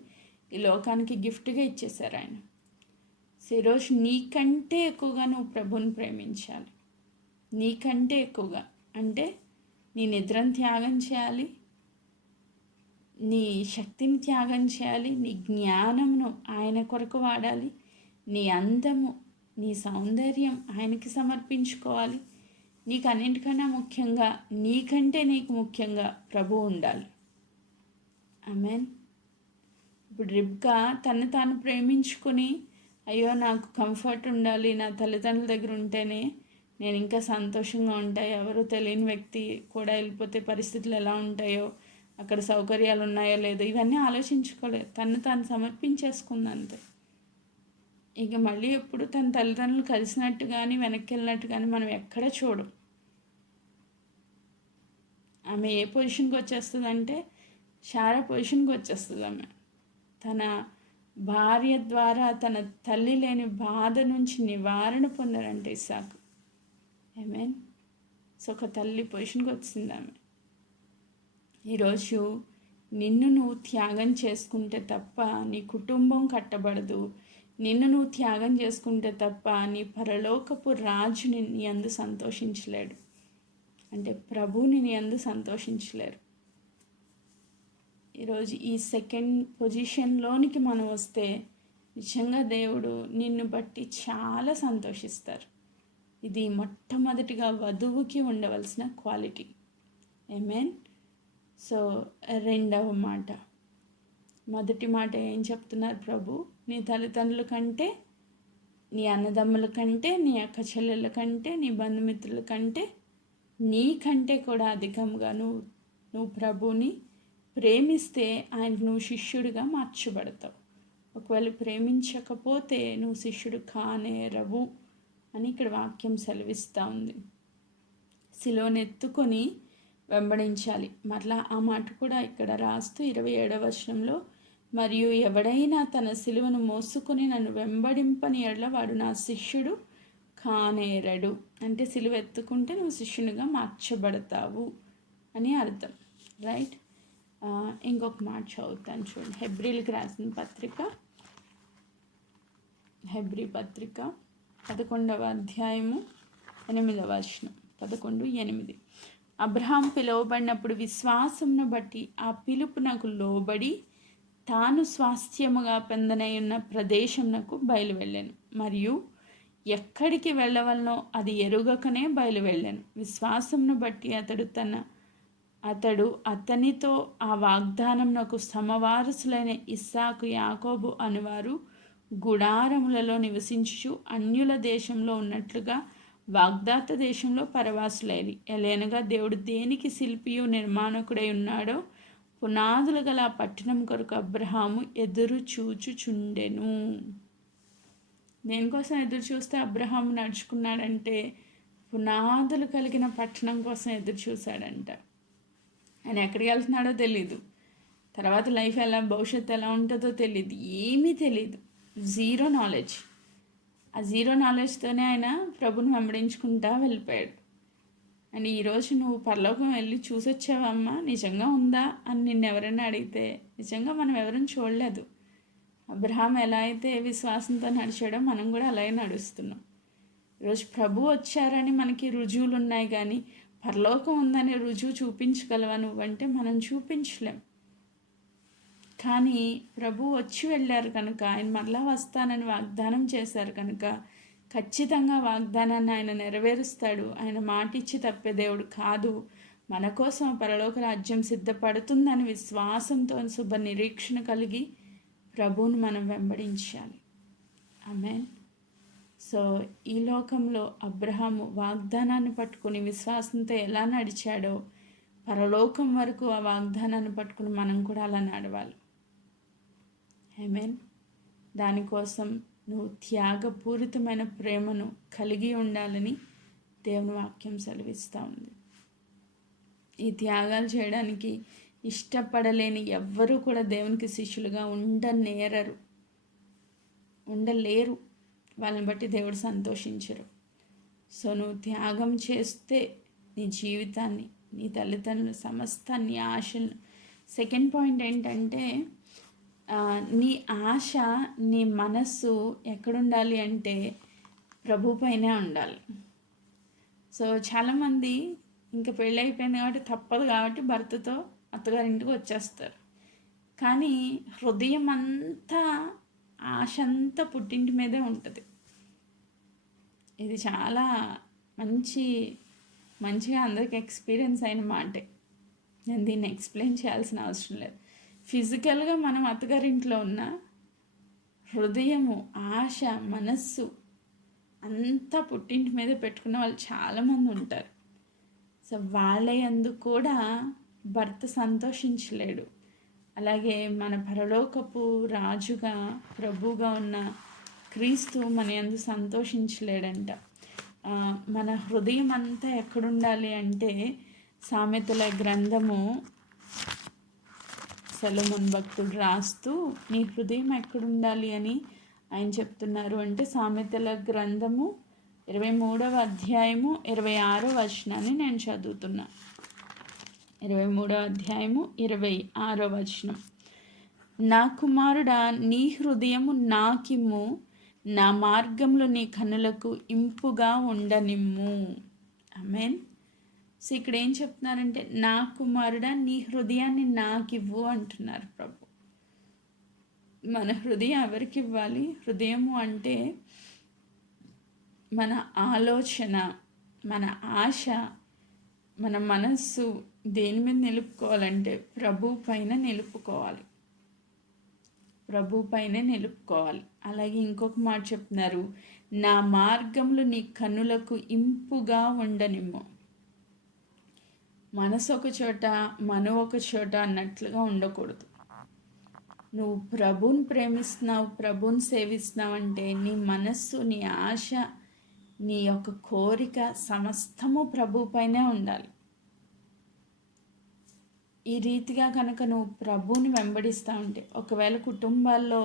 ఈ లోకానికి గిఫ్ట్గా ఇచ్చేశారు ఆయన. సో ఈరోజు నీకంటే ఎక్కువగా నువ్వు ప్రభుని ప్రేమించాలి. నీకంటే ఎక్కువగా అంటే నీ నిద్రను త్యాగం చేయాలి, నీ శక్తిని త్యాగం చేయాలి, నీ జ్ఞానమును ఆయన కొరకు వాడాలి, నీ అందము, నీ సౌందర్యం ఆయనకి సమర్పించుకోవాలి. నీకు అన్నింటికన్నా ముఖ్యంగా, నీకంటే నీకు ముఖ్యంగా ప్రభు ఉండాలి. ఆమేన్. ఇప్పుడు రిబ్కా తను తాను ప్రేమించుకొని, అయ్యో నాకు కంఫర్ట్ ఉండాలి, నా తల్లిదండ్రుల దగ్గర ఉంటేనే నేను ఇంకా సంతోషంగా ఉంటాయి, ఎవరు తెలియని వ్యక్తి కూడా వెళ్ళిపోతే పరిస్థితులు ఎలా ఉంటాయో, అక్కడ సౌకర్యాలు ఉన్నాయో లేదో ఇవన్నీ ఆలోచించుకోలేదు. తాను సమర్పించేసుకుంది అంతే. ఇక మళ్ళీ ఎప్పుడు తన తల్లిదండ్రులు కలిసినట్టు కానీ వెనక్కి వెళ్ళినట్టు కానీ మనం ఎక్కడ చూడం. ఆమె ఏ పొజిషన్కి వచ్చేస్తుంది అంటే శారా పొజిషన్కి వచ్చేస్తుంది. ఆమె తన భార్య ద్వారా తన తల్లి లేని బాధ నుంచి నివారణ పొందారంటే ఇస్సాకు. ఆమేన్. సో ఒక తల్లి పొజిషన్కి వచ్చింది ఆమె. ఈరోజు నిన్ను నువ్వు త్యాగం చేసుకుంటే తప్ప నీ కుటుంబం కట్టబడదు. నిన్ను నువ్వు త్యాగం చేసుకుంటే తప్ప నీ పరలోకపు రాజుని నీ యందు సంతోషించలేడు. అంటే ప్రభువుని నీ యందు సంతోషించలేరు. ఈరోజు ఈ సెకండ్ పొజిషన్లోనికి మనం వస్తే నిజంగా దేవుడు నిన్ను బట్టి చాలా సంతోషిస్తారు. ఇది మొట్టమొదటిగా వధువుకి ఉండవలసిన క్వాలిటీ. ఆమేన్. సో రెండవ మాట, మొదటి మాట ఏం చెప్తున్నారు ప్రభు? నీ తల్లిదండ్రుల కంటే, నీ అన్నదమ్ముల కంటే, నీ అక్క చెల్లెళ్ళ కంటే, నీ బంధుమిత్రుల కంటే, నీకంటే కూడా అధికంగా నువ్వు ప్రభుని ప్రేమిస్తే ఆయనకు నువ్వు శిష్యుడిగా మార్చబడతావు. ఒకవేళ ప్రేమించకపోతే నువ్వు శిష్యుడు కానేరవు అని ఇక్కడ వాక్యం సెలవిస్తూ ఉంది. సిలువనెత్తుకొని వెంబడించాలి. మరలా ఆ మాట కూడా ఇక్కడ రాస్తూ 27వ వచనంలో, మరియు ఎవడైనా తన సిలువను మోసుకొని నన్ను వెంబడింపని ఎడల వాడు నా శిష్యుడు కానేరడు. అంటే సిలువ ఎత్తుకుంటే నువ్వు శిష్యునిగా మార్చబడతావు అని అర్థం, రైట్? ఇంకొక మాట చదువుతాను చూడండి. హెబ్రీలకు రాసిన పత్రిక, హెబ్రీ పత్రిక 11వ అధ్యాయము 8వ వచనం, 11:8. అబ్రహాం పిలువబడినప్పుడు విశ్వాసమును బట్టి ఆ పిలుపునకు లోబడి తాను స్వాస్థ్యముగా పొందనయున్న ప్రదేశమునకు బయలువెళ్ళాను, మరియు ఎక్కడికి వెళ్ళవలనో అది ఎరుగకనే బయలువెళ్ళాను. విశ్వాసమును బట్టి అతనితో ఆ వాగ్దానమునకు సమవారసులైన ఇస్సాకు, యాకోబు అనువారు గుడారములలో నివసించుచు అన్యుల దేశంలో ఉన్నట్లుగా వాగ్దాత దేశంలో పరవాసులైరి. ఎలైనగా దేవుడు దేనికి శిల్పియు నిర్మాణకుడై ఉన్నాడో పునాదులు గల ఆ పట్టణం కొరకు అబ్రహాము ఎదురు చూచుచుండెను. దేనికోసం ఎదురు చూస్తే అబ్రహాము నడుచుకున్నాడంటే పునాదులు కలిగిన పట్టణం కోసం ఎదురు చూశాడంట. ఆయన ఎక్కడికి వెళ్తున్నాడో తెలీదు, తర్వాత లైఫ్ ఎలా, భవిష్యత్తు ఎలా ఉంటుందో తెలియదు, ఏమీ తెలీదు, జీరో నాలెడ్జ్. ఆ జీరో నాలెడ్జ్తోనే ఆయన ప్రభుని వెంబడించుకుంటా వెళ్ళిపోయాడు. అండ్ ఈరోజు నువ్వు పరలోకం వెళ్ళి చూసొచ్చావమ్మా, నిజంగా ఉందా అని నిన్ను ఎవరైనా అడిగితే నిజంగా మనం ఎవరైనా చూడలేదు. అబ్రహాం ఎలా అయితే విశ్వాసంతో నడిచాడో మనం కూడా అలాగే నడుస్తున్నాం. ఈరోజు ప్రభు వచ్చారని మనకి రుజువులు ఉన్నాయి, కానీ పరలోకం ఉందని రుజువు చూపించగలవా నువ్వంటే మనం చూపించలేం. కానీ ప్రభు వచ్చి వెళ్ళారు కనుక, ఆయన మరలా వస్తానని వాగ్దానం చేశారు కనుక ఖచ్చితంగా వాగ్దానాన్ని ఆయన నెరవేరుస్తాడు. ఆయన మాట ఇచ్చి తప్పే దేవుడు కాదు. మన కోసం పరలోక రాజ్యం సిద్ధపడుతుందని విశ్వాసంతో శుభ నిరీక్షణ కలిగి ప్రభువును మనం వెంబడించాలి. ఆమేన్. సో ఈ లోకంలో అబ్రహాము వాగ్దానాన్ని పట్టుకుని విశ్వాసంతో ఎలా నడిచాడో పరలోకం వరకు ఆ వాగ్దానాన్ని పట్టుకుని మనం కూడా అలా నడవాలి. ఆమేన్. దానికోసం నువ్వు త్యాగపూరితమైన ప్రేమను కలిగి ఉండాలని దేవుని వాక్యం సెలవిస్తూ ఉంది. ఈ త్యాగాలు చేయడానికి ఇష్టపడలేని ఎవ్వరూ కూడా దేవునికి శిష్యులుగా ఉండలేరు. వాళ్ళని బట్టి దేవుడు సంతోషించరు. సో నువ్వు త్యాగం చేస్తే నీ జీవితాన్ని, నీ తల్లిదండ్రుల సమస్తాన్ని, ఆశలను. సెకండ్ పాయింట్ ఏంటంటే నీ ఆశ, నీ మనస్సు ఎక్కడుండాలి అంటే ప్రభు పైనే ఉండాలి. సో చాలామంది ఇంకా పెళ్ళి అయిపోయింది కాబట్టి తప్పదు కాబట్టి భర్తతో అత్తగారింటికి వచ్చేస్తారు. కానీ హృదయం అంతా, ఆశ అంతా పుట్టింటి మీదే ఉంటుంది. ఇది చాలా మంచిగా అందరికి ఎక్స్పీరియన్స్ అయిన మాటే. నేను దీన్ని ఎక్స్ప్లెయిన్ చేయాల్సిన అవసరం లేదు. ఫిజికల్గా మనం అత్తగారింట్లో ఉన్న హృదయము, ఆశ, మనస్సు అంతా పుట్టింటి మీద పెట్టుకున్న వాళ్ళు చాలామంది ఉంటారు. సో వాళ్ళ యందు కూడా భర్త సంతోషించలేడు. అలాగే మన పరలోకపు రాజుగా, ప్రభువుగా ఉన్న క్రీస్తు మన యందు సంతోషించలేడంట. మన హృదయం అంతా ఎక్కడుండాలి అంటే సామెతల గ్రంథము సొలొమోను భక్తుడు రాస్తూ నీ హృదయం ఎక్కడుండాలి అని ఆయన చెప్తున్నారు. అంటే సామెతల గ్రంథము 23వ అధ్యాయము 26వ వచనాన్ని నేను చదువుతున్నా. 23వ అధ్యాయము 26వ వచనం. నా కుమారుడా, నీ హృదయము నాకిమ్ము, నా మార్గంలో నీ కన్నులకు ఇంపుగా ఉండనిమ్ము. ఆమేన్. సో ఇక్కడ ఏం చెప్తున్నారంటే, నా కుమారుడా నీ హృదయాన్ని నాకివ్వు అంటున్నారు ప్రభు. మన హృదయం ఎవరికి ఇవ్వాలి? హృదయము అంటే మన ఆలోచన, మన ఆశ, మన మనస్సు దేని మీద నిలుపుకోవాలంటే ప్రభు పైన నిలుపుకోవాలి. అలాగే ఇంకొక మాట చెప్తున్నారు, నా మార్గంలో నీ కన్నులకు ఇంపుగా ఉండనిమ్ము. మనసు ఒక చోట, మనం ఒక చోట అన్నట్లుగా ఉండకూడదు. నువ్వు ప్రభువుని ప్రేమిస్తున్నావు, ప్రభువుని సేవిస్తున్నావు అంటే నీ మనస్సు, నీ ఆశ, నీ యొక్క కోరిక సమస్తము ప్రభు పైనే ఉండాలి. ఈ రీతిగా కనుక నువ్వు ప్రభువుని వెంబడిస్తూ ఉంటే, ఒకవేళ కుటుంబాల్లో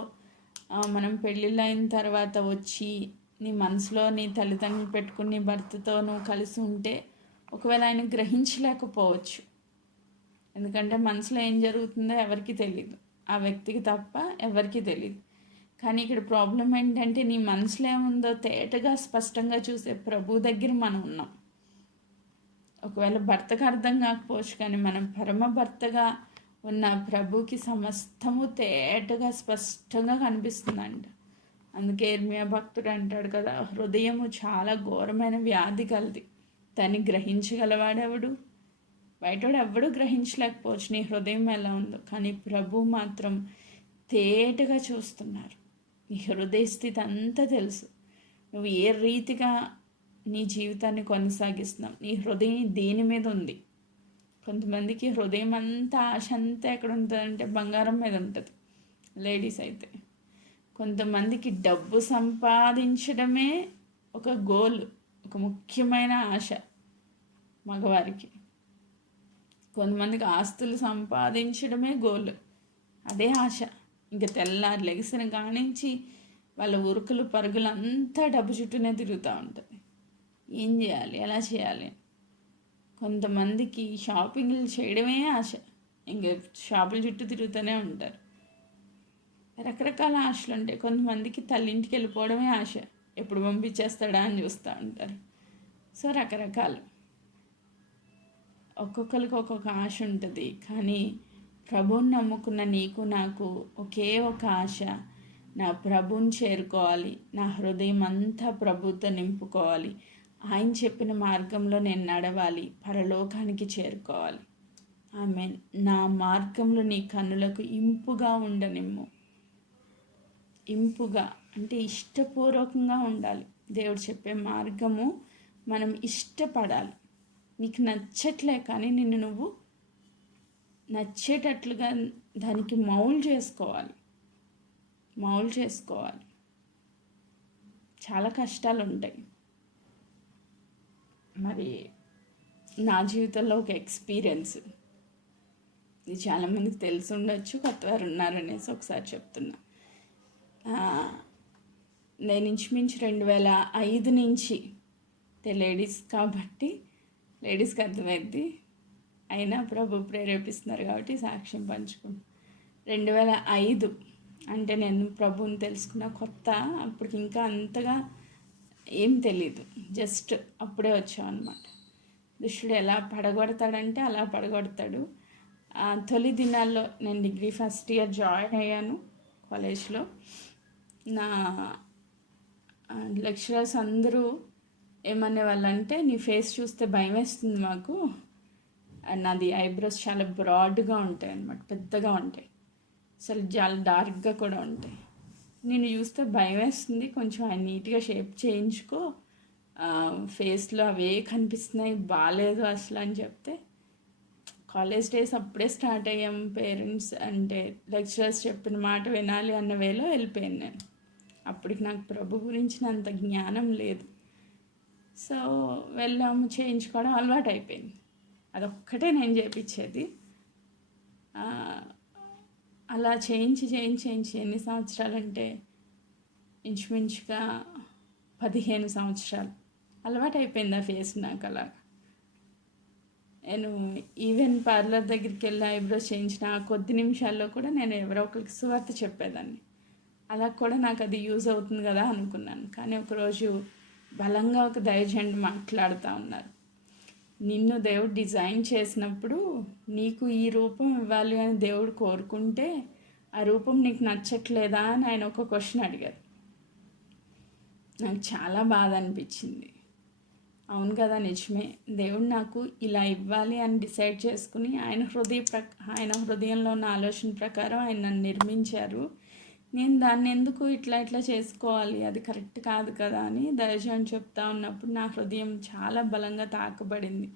మనం పెళ్ళిళ్ళు అయిన తర్వాత వచ్చి నీ మనసులో నీ తల్లిదండ్రులు పెట్టుకుని నీ భర్తతో నువ్వు కలిసి ఉంటే ఒకవేళ ఆయన గ్రహించలేకపోవచ్చు. ఎందుకంటే మనసులో ఏం జరుగుతుందో ఎవరికి తెలియదు, ఆ వ్యక్తికి తప్ప ఎవరికి తెలియదు. కానీ ఇక్కడ ప్రాబ్లం ఏంటంటే నీ మనసులో ఏముందో తేటగా స్పష్టంగా చూసే ప్రభు దగ్గర మనం ఉన్నాం. ఒకవేళ భర్తకు అర్థం కాకపోవచ్చు, కానీ మనం పరమ భర్తగా ఉన్న ప్రభుకి సమస్తము తేటగా స్పష్టంగా కనిపిస్తుందంట. అందుకే ఇర్మియా భక్తుడు అంటాడు కదా, హృదయము చాలా ఘోరమైన వ్యాధి కలది, దాన్ని గ్రహించగలవాడెవడు? బయటోడు ఎవడు గ్రహించలేకపోవచ్చు నీ హృదయం ఎలా ఉందో, కానీ ప్రభు మాత్రం తేటగా చూస్తున్నారు. నీ హృదయ స్థితి అంతా తెలుసు. నువ్వు ఏ రీతిగా నీ జీవితాన్ని కొనసాగిస్తున్నావు, నీ హృదయం దేని మీద ఉంది. కొంతమందికి హృదయం అంతా, ఆశ అంతా ఎక్కడ ఉంటుందంటే బంగారం మీద ఉంటుంది లేడీస్ అయితే. కొంతమందికి డబ్బు సంపాదించడమే ఒక గోల్, ఒక ముఖ్యమైన ఆశ మగవారికి. కొంతమందికి ఆస్తులు సంపాదించడమే గోల్, అదే ఆశ. ఇంకా తెల్లారి లెగిసిన కానించి వాళ్ళ ఉరుకులు పరుగులు అంతా డబ్బు చుట్టూనే తిరుగుతూ ఉంటుంది. ఏం చేయాలి, ఎలా చేయాలి? కొంతమందికి షాపింగ్లు చేయడమే ఆశ, ఇంకా షాపుల చుట్టూ తిరుగుతూనే ఉంటారు. రకరకాల ఆశలు ఉంటాయి. కొంతమందికి తల్లింటికి వెళ్ళిపోవడమే ఆశ, ఎప్పుడు పంపించేస్తాడా అని చూస్తూ ఉంటారు. సో రకరకాలు, ఒక్కొక్కరికి ఒక్కొక్క ఆశ ఉంటుంది. కానీ ప్రభువుని నమ్ముకున్న నీకు నాకు ఒకే ఒక ఆశ, నా ప్రభువుని చేరుకోవాలి, నా హృదయం అంతా ప్రభుతో నింపుకోవాలి, ఆయన చెప్పిన మార్గంలో నేను నడవాలి, పరలోకానికి చేరుకోవాలి. ఆమేన్. నా మార్గంలో నీ కన్నులకు ఇంపుగా ఉండనిమ్ము. ఇంపుగా అంటే ఇష్టపూర్వకంగా ఉండాలి. దేవుడు చెప్పే మార్గము మనం ఇష్టపడాలి. నీకు నచ్చట్లే, కానీ నిన్ను నువ్వు నచ్చేటట్లుగా దానికి మౌలు చేసుకోవాలి. చాలా కష్టాలు ఉంటాయి. మరి నా జీవితంలో ఒక ఎక్స్పీరియన్స్, ఇది చాలామందికి తెలిసి ఉండొచ్చు, కొత్తవారు ఉన్నారనేసి ఒకసారి చెప్తున్నా. నేను ఇంచుమించు 2005 నుంచి, లేడీస్ కాబట్టి లేడీస్కి అర్థమైంది, అయినా ప్రభు ప్రేరేపిస్తున్నారు కాబట్టి సాక్ష్యం పంచుకున్నాను. 2005 అంటే నేను ప్రభువుని తెలుసుకున్న కొత్త, అప్పటికి ఇంకా అంతగా ఏం తెలీదు, జస్ట్ అప్పుడే వచ్చాం అనమాట. దుష్టుడు ఎలా పడగొడతాడంటే అలా పడగొడతాడు. తొలి దినాల్లో నేను డిగ్రీ ఫస్ట్ ఇయర్ జాయిన్ అయ్యాను కాలేజ్లో. నా లెక్చరర్స్ అందరూ ఏమనేవాళ్ళంటే, నీ ఫేస్ చూస్తే భయం వేస్తుంది మాకు, నాది ఐబ్రోస్ చాలా బ్రాడ్గా ఉంటాయి అన్నమాట, పెద్దగా ఉంటాయి, అసలు చాలా డార్క్గా కూడా ఉంటాయి. నేను చూస్తే భయం వేస్తుంది, కొంచెం ఆయన నీట్గా షేప్ చేయించుకో, ఫేస్లో అవే కనిపిస్తున్నాయి, బాగాలేదు అసలు అని చెప్తే, కాలేజ్ డేస్ అప్పుడే స్టార్ట్ అయ్యాం. పేరెంట్స్ అంటే లెక్చరర్స్ చెప్పిన మాట వినాలి అన్న వేలో వెళ్ళిపోయాను నేను. అప్పటికి నాకు ప్రభు గురించిన అంత జ్ఞానం లేదు. సో వెళ్ళాము, చేయించుకోవడం అలవాటు అయిపోయింది. అదొక్కటే నేను చేయించేది. అలా చేయించి ఎన్ని సంవత్సరాలు అంటే ఇంచుమించుగా 15 సంవత్సరాలు అలవాటు అయిపోయింది ఆ ఫేస్ నాకు. అలా నేను ఈవెన్ పార్లర్ దగ్గరికి వెళ్ళి ఐబ్రోస్ చేయించిన కొద్ది నిమిషాల్లో కూడా నేను ఎవరో ఒకరికి సువార్త చెప్పేదాన్ని. అలా కూడా నాకు అది యూజ్ అవుతుంది కదా అనుకున్నాను. కానీ ఒకరోజు బలంగా ఒక దైవజనుడు మాట్లాడుతూ ఉన్నారు, నిన్ను దేవుడు డిజైన్ చేసినప్పుడు నీకు ఈ రూపం ఇవ్వాలి అని దేవుడు కోరుకుంటే ఆ రూపం నీకు నచ్చట్లేదా అని ఆయన ఒక క్వశ్చన్ అడిగారు. నాకు చాలా బాధ అనిపించింది. అవును కదా, నిజమే, దేవుడు నాకు ఇలా ఇవ్వాలి అని డిసైడ్ చేసుకుని ఆయన హృదయంలో ఉన్న ఆలోచన ప్రకారం ఆయన నన్ను నిర్మించారు. నేను దాన్ని ఎందుకు ఇట్లా చేసుకోవాలి, అది కరెక్ట్ కాదు కదా అని దైవజనుడు చెప్తా ఉన్నప్పుడు నా హృదయం చాలా బలంగా తాకబడింది.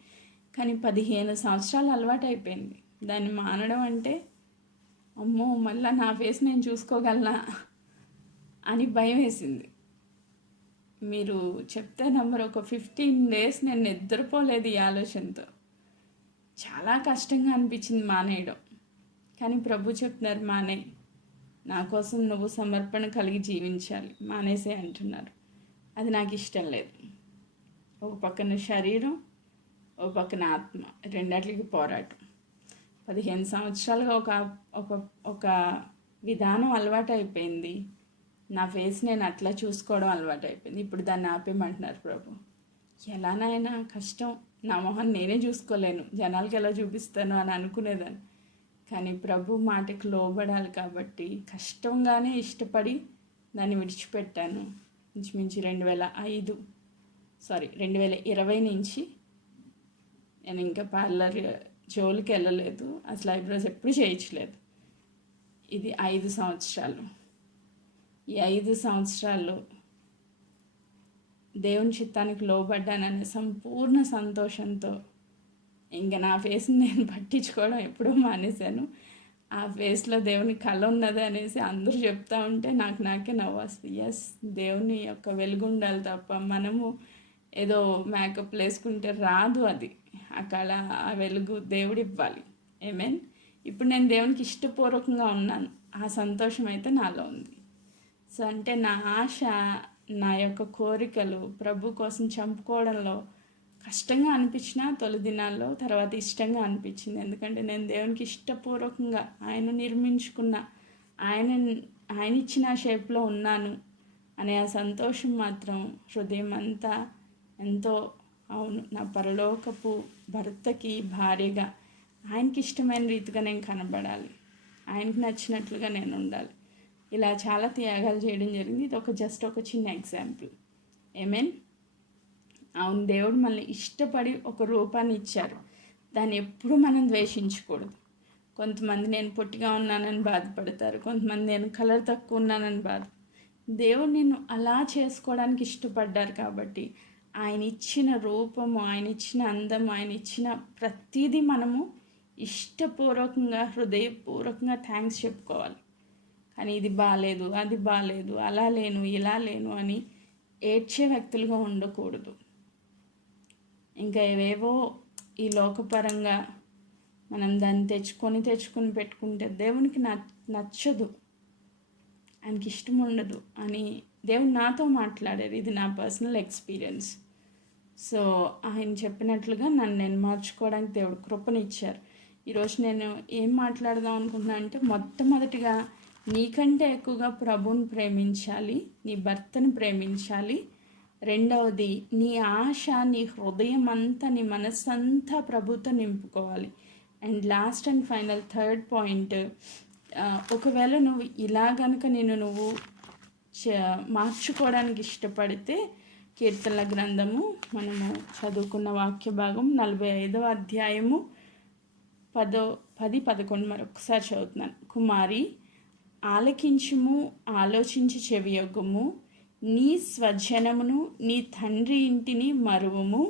కానీ 15 సంవత్సరాలు అలవాటు అయిపోయింది. దాన్ని మానడం అంటే అమ్మో మళ్ళీ నా ఫేస్ నేను చూసుకోగలనా అని భయం వేసింది. మీరు చెప్తే నమ్మరు, ఒక 15 days నేను నిద్రపోలేదు ఈ ఆలోచనతో. చాలా కష్టంగా అనిపించింది మానేయడం. కానీ ప్రభు చెప్తున్నారు, మానే, నా కోసం నువ్వు సమర్పణ కలిగి జీవించాలి, మానేసే అంటున్నారు. అది నాకు ఇష్టం లేదు. ఒక పక్కన శరీరం, ఒక పక్కన ఆత్మ, రెండాటికి పోరాటం. 15 సంవత్సరాలుగా ఒక ఒక విధానం అలవాటు అయిపోయింది. నా ఫేస్ నేను అట్లా చూసుకోవడం అలవాటు అయిపోయింది. ఇప్పుడు దాన్ని ఆపేయమంటున్నారు ప్రభు. ఎలానైనా కష్టం, నా మొహం నేనే చూసుకోలేను, జనాలకి ఎలా చూపిస్తాను అని అనుకునేదాన్ని. కానీ ప్రభు మాటకు లోబడాలి కాబట్టి కష్టంగానే ఇష్టపడి దాన్ని విడిచిపెట్టాను. ఇంచుమించు 2020 నుంచి నేను ఇంకా పార్లర్ జోలికి వెళ్ళలేదు, అసలు ఐబ్రోస్ ఎప్పుడు చేయించలేదు. ఇది 5 సంవత్సరాలు. ఈ 5 సంవత్సరాల్లో దేవుని చిత్తానికి లోబడ్డాననే సంపూర్ణ సంతోషంతో ఇంకా నా ఫేస్ని నేను పట్టించుకోవడం ఎప్పుడూ మానేశాను. ఆ ఫేస్లో దేవుని కళ ఉన్నది అనేసి అందరూ చెప్తా ఉంటే నాకే నవ్వు వస్తుంది. ఎస్, దేవుని యొక్క వెలుగు ఉండాలి తప్ప మనము ఏదో మేకప్ వేసుకుంటే రాదు. అది ఆ కళ, ఆ వెలుగు దేవుడు ఇవ్వాలి. ఏమేన్. ఇప్పుడు నేను దేవునికి ఇష్టపూర్వకంగా ఉన్నాను, ఆ సంతోషం అయితే నాలో ఉంది. సో అంటే నా ఆశ, నా యొక్క కోరికలు ప్రభు కోసం చంపుకోవడంలో కష్టంగా అనిపించిన తొలి దినాల్లో, తర్వాత ఇష్టంగా అనిపించింది. ఎందుకంటే నేను దేవునికి ఇష్టపూర్వకంగా ఆయన నిర్మించుకున్న, ఆయన ఇచ్చిన షేప్లో ఉన్నాను అనే ఆ సంతోషం మాత్రం హృదయం అంతా ఎంతో, అవును, నా పరలోకపు భర్తకి భార్యగా ఆయనకి ఇష్టమైన రీతిగా నేను కనబడాలి, ఆయనకి నచ్చినట్లుగా నేను ఉండాలి. ఇలా చాలా త్యాగాలు చేయడం జరిగింది. ఇది జస్ట్ ఒక చిన్న ఎగ్జాంపుల్. ఏమేన్. అవును, దేవుడు మనల్ని ఇష్టపడి ఒక రూపాన్ని ఇచ్చారు. దాన్ని ఎప్పుడు మనం ద్వేషించకూడదు. కొంతమంది నేను పొట్టిగా ఉన్నానని బాధపడతారు, కొంతమంది నేను కలర్ తక్కువ ఉన్నానని బాధ. దేవుడు నిన్ను అలా చేసుకోవడానికి ఇష్టపడ్డారు కాబట్టి ఆయన ఇచ్చిన రూపము, ఆయన ఇచ్చిన అందం, ఆయన ఇచ్చిన ప్రతిదీ మనము ఇష్టపూర్వకంగా, హృదయపూర్వకంగా థ్యాంక్స్ చెప్పుకోవాలి. కానీ ఇది బాగాలేదు, అది బాగాలేదు, అలా లేను, ఇలా లేను అని ఏడ్చే వ్యక్తులుగా ఉండకూడదు. ఇంకా ఏవేవో ఈ లోకపరంగా మనం దాన్ని తెచ్చుకొని పెట్టుకుంటే దేవునికి నచ్చదు, ఆయనకి ఇష్టం ఉండదు అని దేవుడు నాతో మాట్లాడారు. ఇది నా పర్సనల్ ఎక్స్పీరియన్స్. సో ఆయన చెప్పినట్లుగా నేను మార్చుకోవడానికి దేవుడు కృపనిచ్చారు. ఈరోజు నేను ఏం మాట్లాడదాం అనుకుంటున్నా అంటే, మొట్టమొదటిగా నీకంటే ఎక్కువగా ప్రభువుని ప్రేమించాలి, నీ భర్తను ప్రేమించాలి. రెండవది, నీ ఆశ, నీ హృదయం అంతా, నీ మనస్సంతా ప్రభుతో నింపుకోవాలి. And last and final third point, ఒకవేళ నువ్వు ఇలా కనుక నువ్వు మార్చుకోవడానికి ఇష్టపడితే, కీర్తనల గ్రంథము మనము చదువుకున్న వాక్య భాగం 45వ అధ్యాయము 10-11 మరొకసారి చదువుతున్నాను. కుమారి, ఆలకించుము, ఆలోచించి చెవియొగ్గుము. నీ స్వజనమును, నీ తండ్రి ఇంటిని మరువము.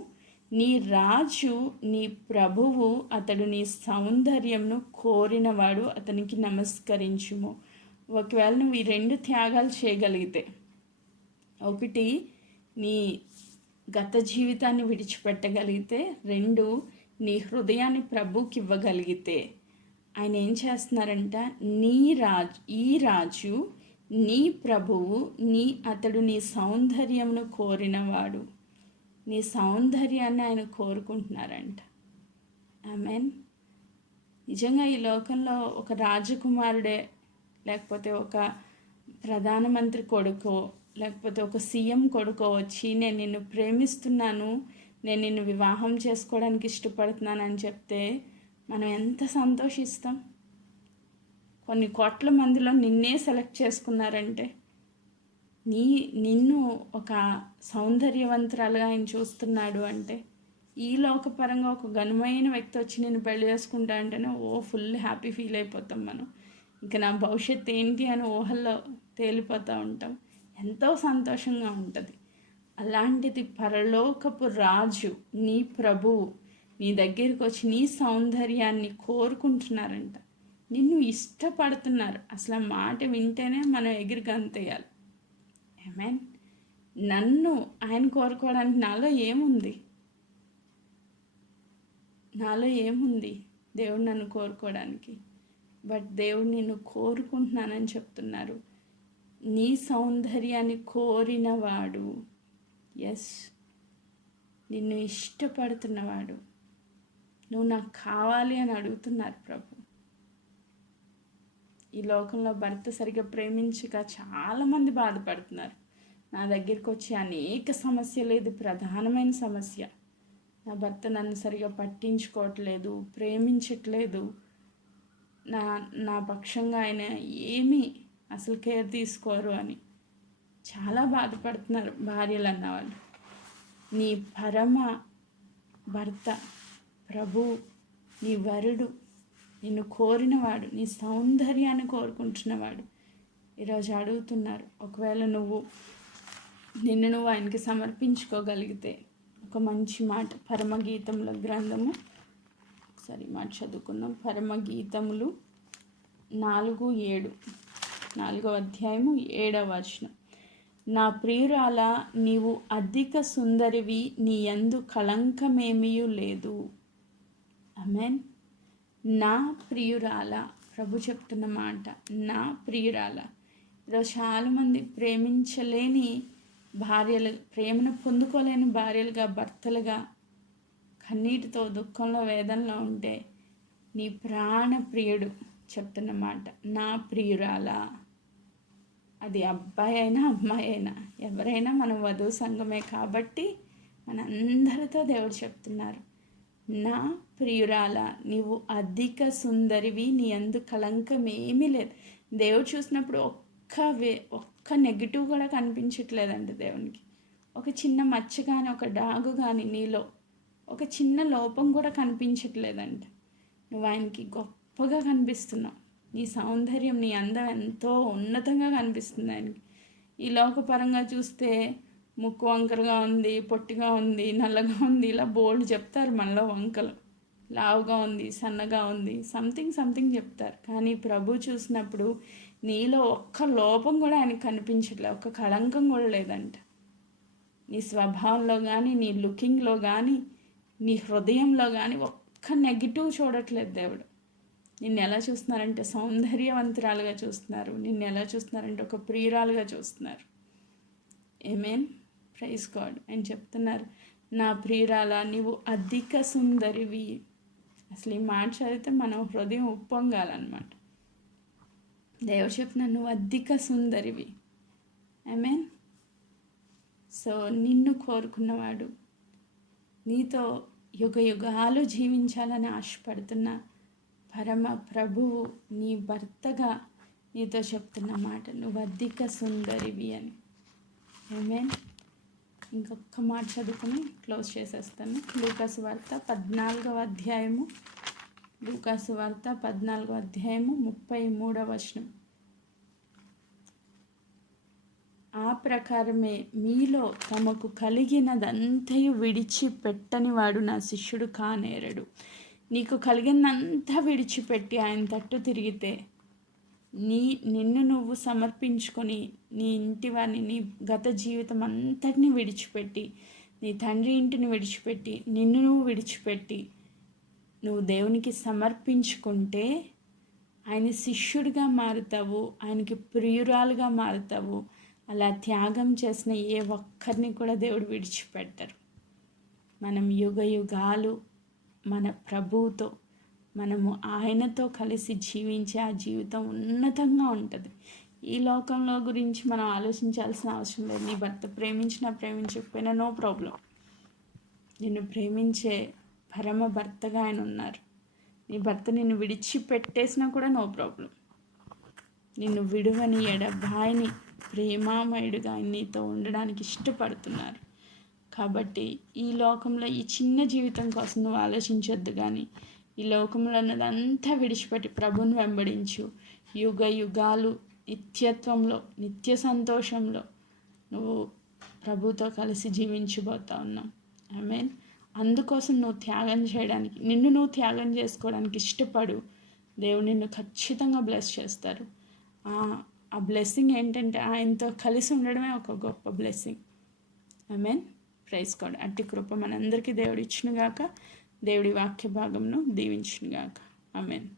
నీ రాజు, నీ ప్రభువు, అతడు నీ సౌందర్యంను కోరినవాడు, అతనికి నమస్కరించుము. ఒకవేళ నువ్వు ఈ 2 త్యాగాలు చేయగలిగితే, ఒకటి నీ గత జీవితాన్ని విడిచిపెట్టగలిగితే, 2 నీ హృదయాన్ని ప్రభుకి ఇవ్వగలిగితే, ఆయన ఏం చేస్తున్నారంట, ఈ రాజు, నీ ప్రభువు, అతడు నీ సౌందర్యమును కోరినవాడు. నీ సౌందర్యాన్ని ఆయన కోరుకుంటున్నారంట. ఆమెన్. నిజంగా ఈ లోకంలో ఒక రాజకుమారుడే, లేకపోతే ఒక ప్రధానమంత్రి కొడుకో, లేకపోతే ఒక సీఎం కొడుకో వచ్చి నేను నిన్ను ప్రేమిస్తున్నాను, నేను నిన్ను వివాహం చేసుకోవడానికి ఇష్టపడుతున్నాను అని చెప్తే మనం ఎంత సంతోషిస్తాం. కొన్ని కోట్ల మందిలో నిన్నే సెలెక్ట్ చేసుకున్నారంటే, నిన్ను ఒక సౌందర్యవంతురాలుగా ఆయన చూస్తున్నాడు అంటే, ఈ లోకపరంగా ఒక ఘనమైన వ్యక్తి వచ్చి నేను పెళ్లి చేసుకుంటా అంటేనే ఫుల్ హ్యాపీ ఫీల్ అయిపోతాం మనం. ఇంకా నా భవిష్యత్తు ఏంటి అని ఊహల్లో తేలిపోతూ ఉంటాం. ఎంతో సంతోషంగా ఉంటుంది. అలాంటిది పరలోకపు రాజు, నీ ప్రభువు, నీ దగ్గరికి వచ్చి నీ సౌందర్యాన్ని కోరుకుంటున్నారంట. నిన్ను ఇష్టపడుతున్నారు. అసలు ఆ మాట వింటేనే మనం ఎగిరి గంతేయాలి. ఆమేన్. నన్ను ఆయన కోరుకోవడానికి నాలో ఏముంది? దేవుడు నన్ను కోరుకోవడానికి? బట్ దేవుడు నిన్ను కోరుకుంటున్నానని చెప్తున్నారు. నీ సౌందర్యాన్ని కోరినవాడు, ఎస్, నిన్ను ఇష్టపడుతున్నవాడు. నువ్వు నాకు కావాలి అని అడుగుతున్నారు ప్రభు. ఈ లోకంలో భర్త సరిగ్గా ప్రేమించక చాలామంది బాధపడుతున్నారు. నా దగ్గరికి వచ్చి అనేక సమస్యలు, ఇది ప్రధానమైన సమస్య. నా భర్త నన్ను సరిగా పట్టించుకోవట్లేదు, ప్రేమించట్లేదు, నా పక్షంగా ఆయన ఏమీ అసలు కేర్ తీసుకోరు అని చాలా బాధపడుతున్నారు భార్యలు అన్నవాళ్ళు. నీ పరమ భర్త ప్రభు, నీ వరుడు నిన్ను కోరినవాడు, నీ సౌందర్యాన్ని కోరుకుంటున్నవాడు. ఈరోజు అడుగుతున్నారు. ఒకవేళ నిన్ను నువ్వు ఆయనకి సమర్పించుకోగలిగితే ఒక మంచి మాట, పరమగీతముల గ్రంథము, ఒకసారి మాట చదువుకుందాం. పరమగీతములు 4:7, 4వ అధ్యాయము 7వ వచనం. నా ప్రియురాల, నీవు అధిక సుందరివి, నీ యందు కళంకమేమీ లేదు. ఆమేన్. నా ప్రియురాల, ప్రభు చెప్తున్న మాట, నా ప్రియురాల. ఈరోజు చాలామంది ప్రేమించలేని భార్యలు, ప్రేమను పొందుకోలేని భార్యలుగా, భర్తలుగా కన్నీటితో, దుఃఖంలో, వేదనలో ఉంటే నీ ప్రాణ ప్రియుడు చెప్తున్న మాట, నా ప్రియురాల. అది అబ్బాయి అయినా అమ్మాయి అయినా ఎవరైనా మనం వధువు సంఘమే కాబట్టి మనందరితో దేవుడు చెప్తున్నారు, నా ప్రియురాల, నీవు అధిక సుందరివి, నీ యందు కళంకం ఏమీ లేదు. దేవుడు చూసినప్పుడు ఒక్క నెగిటివ్ కూడా కనిపించట్లేదండి దేవునికి. ఒక చిన్న మచ్చ కానీ, ఒక డాగు కానీ, నీలో ఒక చిన్న లోపం కూడా కనిపించట్లేదంట. నువ్వు ఆయనకి గొప్పగా కనిపిస్తున్నావు. నీ సౌందర్యం, నీ అందం ఎంతో ఉన్నతంగా కనిపిస్తుంది ఆయనకి. ఈ లోకపరంగా చూస్తే ముక్కు వంకరగా ఉంది, పొట్టిగా ఉంది, నల్లగా ఉంది, ఇలా బోల్డ్ చెప్తారు మనలో వంకలు. లావుగా ఉంది, సన్నగా ఉంది, సంథింగ్ చెప్తారు. కానీ ప్రభు చూసినప్పుడు నీలో ఒక్క లోపం కూడా ఆయనకు కనిపించట్లేదు, ఒక్క కళంకం కూడా లేదంట. నీ స్వభావంలో కానీ, నీ లుకింగ్లో కానీ, నీ హృదయంలో కానీ ఒక్క నెగిటివ్ చూడట్లేదు దేవుడు. నిన్ను ఎలా చూస్తున్నారంటే సౌందర్యవంతురాలుగా చూస్తున్నారు. నిన్ను ఎలా చూస్తున్నారంటే ఒక ప్రియురాలుగా చూస్తున్నారు. ఆమేన్. Praise god. అని చెప్తున్నారు, నా ప్రియురాల, నీవు అధిక సుందరివి. అసలు ఈ మాట చదివితే మనం హృదయం ఉప్పొంగాలన్నమాట. దేవుడు చెప్తున్నాను, నువ్వు అధిక సుందరివి. ఆమేన్. సో నిన్ను కోరుకున్నవాడు, నీతో యుగ యుగాలు జీవించాలని ఆశపడుతున్న పరమ ప్రభువు నీ భర్తగా నీతో చెప్తున్న మాట, నువ్వు అధిక సుందరివి అని. ఆమేన్. ఇంకొక మాట చదువుకుని క్లోజ్ చేసేస్తాను. లూకాసు వార్త 14వ అధ్యాయము, లూకాసు వార్త 14వ అధ్యాయము 33వ వచనం. ఆ ప్రకారమే మీలో తమకు కలిగినదంతయు విడిచిపెట్టని వాడు నా శిష్యుడు కానేరడు. నీకు కలిగినంతా విడిచిపెట్టి ఆయన తట్టు తిరిగితే, నిన్ను నువ్వు సమర్పించుకొని, నీ ఇంటి వారిని, నీ గత జీవితం అంతటిని విడిచిపెట్టి, నీ తండ్రి ఇంటిని విడిచిపెట్టి, నిన్ను నువ్వు విడిచిపెట్టి నువ్వు దేవునికి సమర్పించుకుంటే ఆయన శిష్యుడిగా మారుతావు, ఆయనకి ప్రియురాలుగా మారుతావు. అలా త్యాగం చేసిన ఏ ఒక్కరిని కూడా దేవుడు విడిచిపెట్టరు. మనం యుగ యుగాలు మన ప్రభువుతో, మనము ఆయనతో కలిసి జీవించే ఆ జీవితం ఉన్నతంగా ఉంటుంది. ఈ లోకంలో గురించి మనం ఆలోచించాల్సిన అవసరం లేదు. నీ భర్త ప్రేమించినా ప్రేమించకపోయినా నో ప్రాబ్లం. నిన్ను ప్రేమించే పరమ భర్తగా ఆయన ఉన్నారు. నీ భర్త నిన్ను విడిచిపెట్టేసినా కూడా నో ప్రాబ్లం. నిన్ను విడువని ఎడబాయిని ప్రేమామయుడుగా ఆయన నీతో ఉండడానికి ఇష్టపడుతున్నారు. కాబట్టి ఈ లోకంలో ఈ చిన్న జీవితం కోసం నువ్వు ఆలోచించొద్దు, కానీ ఈ లోకంలో ఉన్నదంతా విడిచిపెట్టి ప్రభుని వెంబడించు. యుగ యుగాలు నిత్యత్వంలో, నిత్య సంతోషంలో నువ్వు ప్రభుతో కలిసి జీవించబోతా ఉన్నావు. ఆమేన్. అందుకోసం నువ్వు త్యాగం చేయడానికి, నిన్ను నువ్వు త్యాగం చేసుకోవడానికి ఇష్టపడు. దేవుడు నిన్ను ఖచ్చితంగా బ్లెస్ చేస్తారు. ఆ బ్లెస్సింగ్ ఏంటంటే ఆయనతో కలిసి ఉండడమే ఒక గొప్ప బ్లెస్సింగ్. ఆమేన్. Praise God. అట్టి కృప మనందరికీ దేవుడు ఇచ్చునుగాక. దేవుడి వాక్య భాగంను దీవించునుగాక. ఆమేన్.